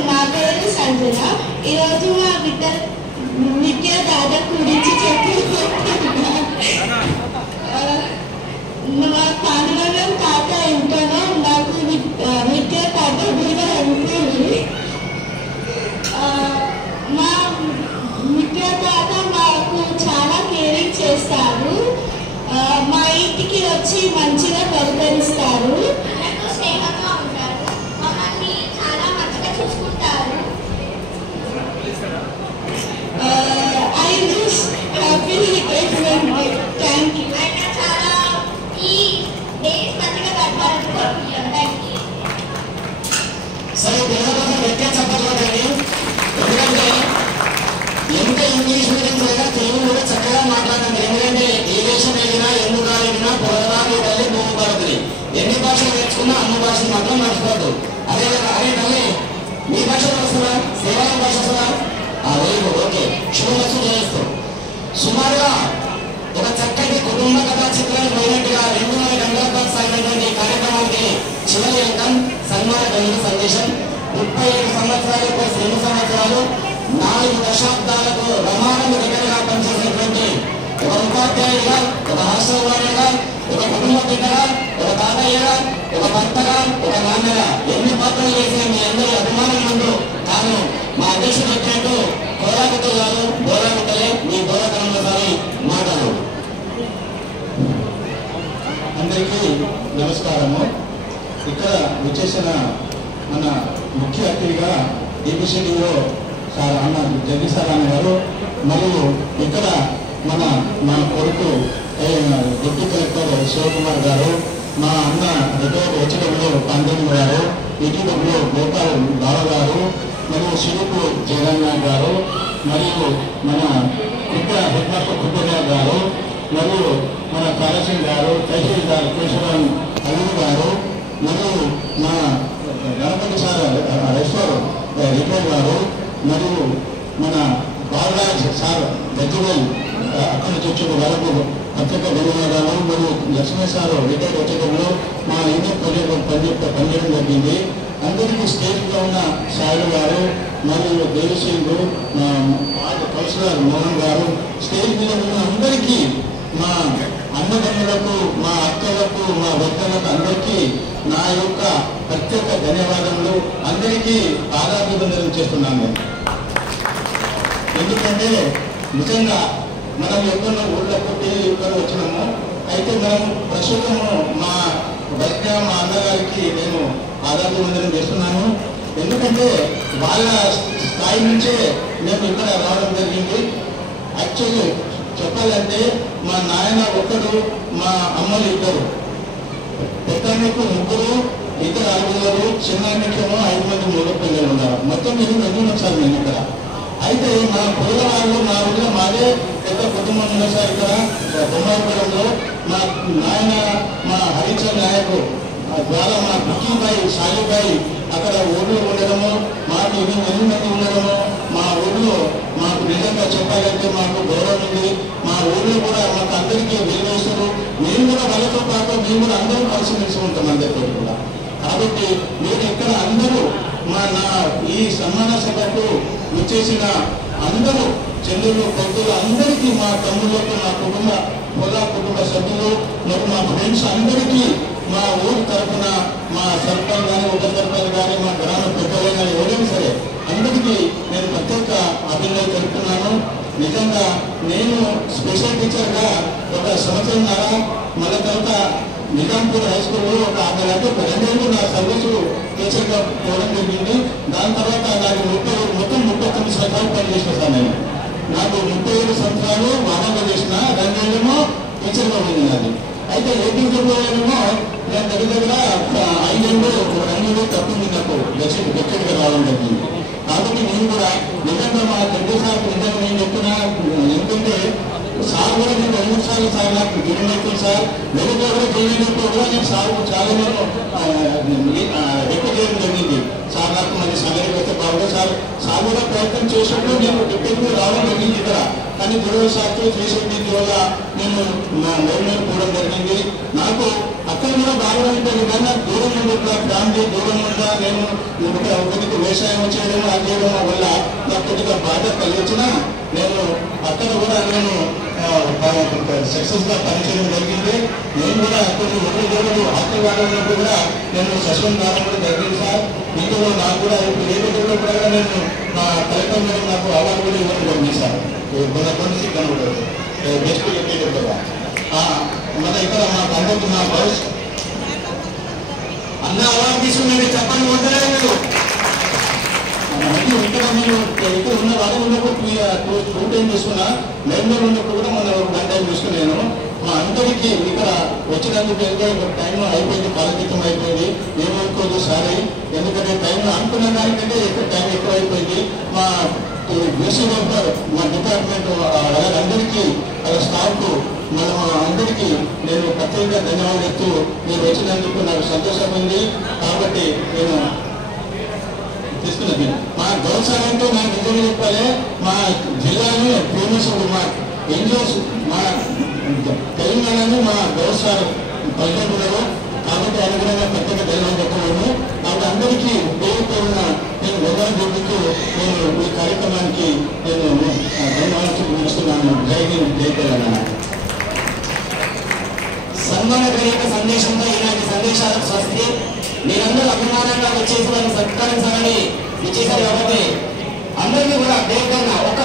నా పేరు సంజన. ఈరోజు మా విద్య దాదా గురించి మా పాండురంగం తాత ఇంట్లోనో నాకు విద్య తాత మీద ఉంటుంది. మా విద్య తాత మాకు చాలా కేరింగ్ చేస్తారు. మా ఇంటికి వచ్చి మంచిగా పలకరిస్తారు. స్నేహంగా ఉంటారు. మమ్మల్ని చాలా మంచిగా చూసుకుంటారు. I wish happy retirement. Thank you. ఆయన చాలా ఈ డేస్ మంచిగా గడపాలని కోరుకుంటున్నాను. Thank you. సరే, పిల్లలకు గట్టిగా చెప్పకూడదండి. ఎందుకంటే ఎంత ఇంగ్లీష్ మీడియం అయినా తెలుగు కూడా చక్కగా మాట్లాడండి. ఎందుకంటే ఏ దేశం వెళ్ళినా, ఎందుకు వెళ్ళినా పొలరాలు తల్లి భూమి పడుతుంది. ఎన్ని భాషలు నేర్చుకున్నా అన్ని భాషలు మాత్రం మర్చిపోదు. అదే కదా. అదే తల్లి మీ భాష వస్తుందా? సేవల భాష వస్తుందా? Very good. ఓకే, శుభమస్తు చేస్తాం. సుమారుగా ఒక చక్కటి కుటుంబ కథా చిత్రాన్ని పోయినట్టుగా 200 గంటల సాగినటువంటి కార్యక్రమానికి చివరి అంకం సన్మాన గౌరవ సందేశం. 37 సంవత్సరాలు ప్లస్ 2 సంవత్సరాలు 4 దశాబ్దాలకు రమాణం దగ్గరగా పనిచేసినటువంటి ఒక ఉపాధ్యాయుడిగా, ఒక హాస్టల్ వాడిగా, ఒక కుటుంబ బిడ్డగా, ఒక తాతయ్యగా, ఒక భర్తగా, ఒక నాన్నగా ఎన్ని పాత్రలు చేసిన మీ అందరి అభిమానం ఉందో తాను మా అధ్యక్షుడు చెప్పినట్టు కోలాకుతలు కాదు బోలాకుతలే మీ బోలాకరంలో సారి మాటలు. అందరికీ నమస్కారము. ఇక్కడ వచ్చేసిన మన ముఖ్య అతిథిగా ఏబిసిడిఓ సార్ అన్న జగదీష్ సార్ అన్న గారు, మరియు ఇక్కడ మా కొడుకు డిప్యూటీ కలెక్టర్ శివకుమార్ గారు, మా అన్న రిటైర్డ్ హెచ్డబ్ల్యూ పంతొమ్మిది గారు, ఈటీడబ్ల్యూ గోపాల్ బాబు గారు, మరియు సిరుపు జగన్న గారు, మరియు మన హెడ్ మాస్టర్ కుప్పగారు గారు, మరియు మన తారసింగ్ గారు, తహసీల్దార్ కేశవన్ అల్లు గారు, మరియు మా గణపతి సార్ రిటైర్ గారు, మరియు మన బాలరాజ్ సార్ గజ్జువల్ అక్కడి నుంచి వచ్చిన వరకు ప్రత్యేక ధన్యవాదాలు. మరియు లక్ష్మీ సార్ రిటైర్డ్ వచ్చేటప్పుడు మా ఇండియన్ ప్రాజెక్ట్ పనిచేయడం జరిగింది. అందరికీ స్టేజ్లో ఉన్న సాయిలు గారు, మరియు దేవసింగ్, కౌన్సిలర్ మోహన్ గారు, స్టేజ్ మీద ఉన్న అందరికీ, మా అన్నదమ్ములకు, మా అక్కలకు, మా వద్దలకు అందరికీ నా యొక్క ప్రత్యేక ధన్యవాదములు. అందరికీ పాదాభివందనం చేస్తున్నాను. ఎందుకంటే నిజంగా మనం ఎక్కడో ఊళ్ళో పుట్టి ఇక్కడ వచ్చినాము. అయితే మనం ప్రస్తుతము మా అన్నగారికి నేను పాదాభివందనం చేస్తున్నాను. ఎందుకంటే వాళ్ళ స్థాయి నుంచే మేము ఇక్కడ రావడం జరిగింది. యాక్చువల్లీ చెప్పాలంటే మా నాయన ఒక్కడు, మా అమ్మలు ఇద్దరు, పెద్దమ్మకు ముగ్గురు, ఇద్దరు ఆరుగురు, చిన్నాన్నకేమో 5 మంది మూడో పిల్లలు ఉన్నారు. మొత్తం మీరు నలుగురు వచ్చారు నేను ఇక్కడ. అయితే మా పొరుగు వాళ్ళు మా ఊళ్ళో మాదే పెద్ద కుటుంబం ఉన్నారు సార్. ఇక్కడ బొమ్మాయిపురంలో మా నాయన, మా హరిచంద్ నాయకు ద్వారా మా బుక్కిబాయి సాయిబాయి అక్కడ ఊళ్ళో ఉండడము, మాకు 8 మంది ఉండడము, మా ఊళ్ళో మాకు నిజంగా చెప్పాలంటే మాకు గౌరవం ఉంది. మా ఊళ్ళో కూడా మాకు అందరికీ విలువేస్తారు. మేము కూడా వాళ్ళతో పాటు మేము కూడా అందరూ కలిసిమెలిసి ఉంటాం అందరితో కూడా. కాబట్టి మీరు ఇక్కడ అందరూ నా ఈ సన్మాన సభకు వచ్చేసిన అందరూ చెల్లెలు కొడుకులు అందరికీ, మా తమ్ముళ్ళకు, మా కుటుంబ సభ్యులు, మరియు మా ఫ్రెండ్స్ అందరికీ మా ఊరి తరఫున మా సర్పంచ్ కానీ, ఉప సర్పంచ్ కానీ, మా గ్రామ పెద్దలు కానీ ఎవరైనా సరే అందరికీ నేను ప్రత్యేక అభినందనలు తెలుపుతున్నాను. నిజంగా నేను స్పెషల్ టీచర్గా 1 సంవత్సరంన్నర, మళ్ళీ తర్వాత నిజాంపూర్ హై స్కూల్లో ఒక 6 గంటలు 2 ఏళ్ళు నా సర్వీసు టీచర్గా పోవడం జరిగింది. దాని తర్వాత నాకు మొత్తం 39 సంవత్సరాలు పనిచేసిన సార్. నేను నాకు 37 సంవత్సరాలు వాహనంగా చేసిన, 2 ఏళ్ళేమో టీచర్గా ఉంది నాది. అయితే ఏ టీచర్లో ఏమో నేను దగ్గర 5 ఏళ్ళు 2 ఏళ్ళు తప్పింది నాకు గెస్టెడ్గా రావడం జరిగింది. కాబట్టి నేను కూడా నిజంగా మా తెలుగు సార్ నిజంగా నేను చెప్తున్నా. ఎందుకంటే సార్ కూడా నేను 2 సార్లు సార్ నాకు గిరినెత్తులు సార్ వెలుగులో కూడా చేయనప్పుడు కూడా నేను సార్ చాలా ఎక్కువ చేయడం జరిగింది. సార్ నాకు మంచి సంగతి వస్తే బాగుంది సార్ కూడా ప్రయత్నం చేసినప్పుడు నేను డిప్యూటీ రావడం జరిగింది ఇక్కడ. కానీ దురదృష్టవశాత్తు చేసేది వల్ల నేను నా నిర్ణయం పోవడం జరిగింది. నాకు అక్కడ కూడా బాగా ఉంటుంది కానీ దూరం ఉంటుందా, ఫ్యామిలీ దూరం ఉందా, నేను కొద్దిగా వ్యవసాయం చేయడం అది చేయడం వల్ల నాకు కొద్దిగా బాధ కలిగించిన నేను అక్కడ కూడా నేను సక్సెస్గా పనిచేయడం జరిగింది. నేను కూడా కొన్ని రోజులు హాస్టల్ వాడేటప్పుడు కూడా నేను సస్పెండ్ కావడం కూడా జరిగింది సార్. ఇందులో నాకు కూడా ఇప్పుడు ఏ రోజుల్లో కూడా నేను నా కలెక్టర్ మీద నాకు అవార్డు కూడా ఇవ్వడం జరిగింది సార్. కొన్ని కనుగొంటుంది బెస్ట్ చెప్పేటప్పుడు మన ఇక్కడ మాకు అందరికీ మా బాయ్స్ అన్న అవార్డు తీసుకుని చెప్పండి ఉంటారా మీరు. ఇక్కడ మీరు ఇక్కడ ఉన్న వాళ్ళ ఉన్నప్పుడు 2 టైం తీసుకున్నా, లైన్లో ఉన్నప్పుడు కూడా మన 1 టైం తీసుకున్నాను. మా అందరికీ ఇక్కడ వచ్చినందుకు టైం అయిపోయింది, కాలకృతం అయిపోయింది. ఏమనుకోదు సారీ, ఎందుకంటే టైం అనుకున్న దానికంటే టైం ఎక్కువ అయిపోయింది. మా మా డిపార్ట్మెంట్ వాళ్ళందరికీ వాళ్ళ స్టాఫ్ మా అందరికీ నేను ప్రత్యేక ధన్యవాదాలు చెప్తూ మీరు వచ్చినందుకు నాకు సంతోషం ఉంది. కాబట్టి నేను తీసుకున్నది మా గౌరవ అంటే నాకు నిజంగా చెప్పాలి, మా జిల్లాలో ఫేమస్ మా ఎన్జిఓస్ మా తెలంగాణలో మా గౌరవ పల్లెటూరులో. కాబట్టి అనుగుణంగా ప్రత్యేక ధన్యవాదాలు చెప్పలేము. కాబట్టి అందరికీ పేరున నేను వివరణ చూపుతూ నేను ఈ కార్యక్రమానికి నేను ధన్యవాదాలు చూపిస్తున్నాను. జై హింద్, జై తెలంగాణ. గారి యొక్క సందేశంతో ఈనాటి సందేశాలకు స్వస్తి. మీరందరూ అభిమానంగా వచ్చేసి వారిని సత్కరించాలని ఇచ్చేశారు కాబట్టి అందరినీ కూడా పేర్కొన్న ఒక్క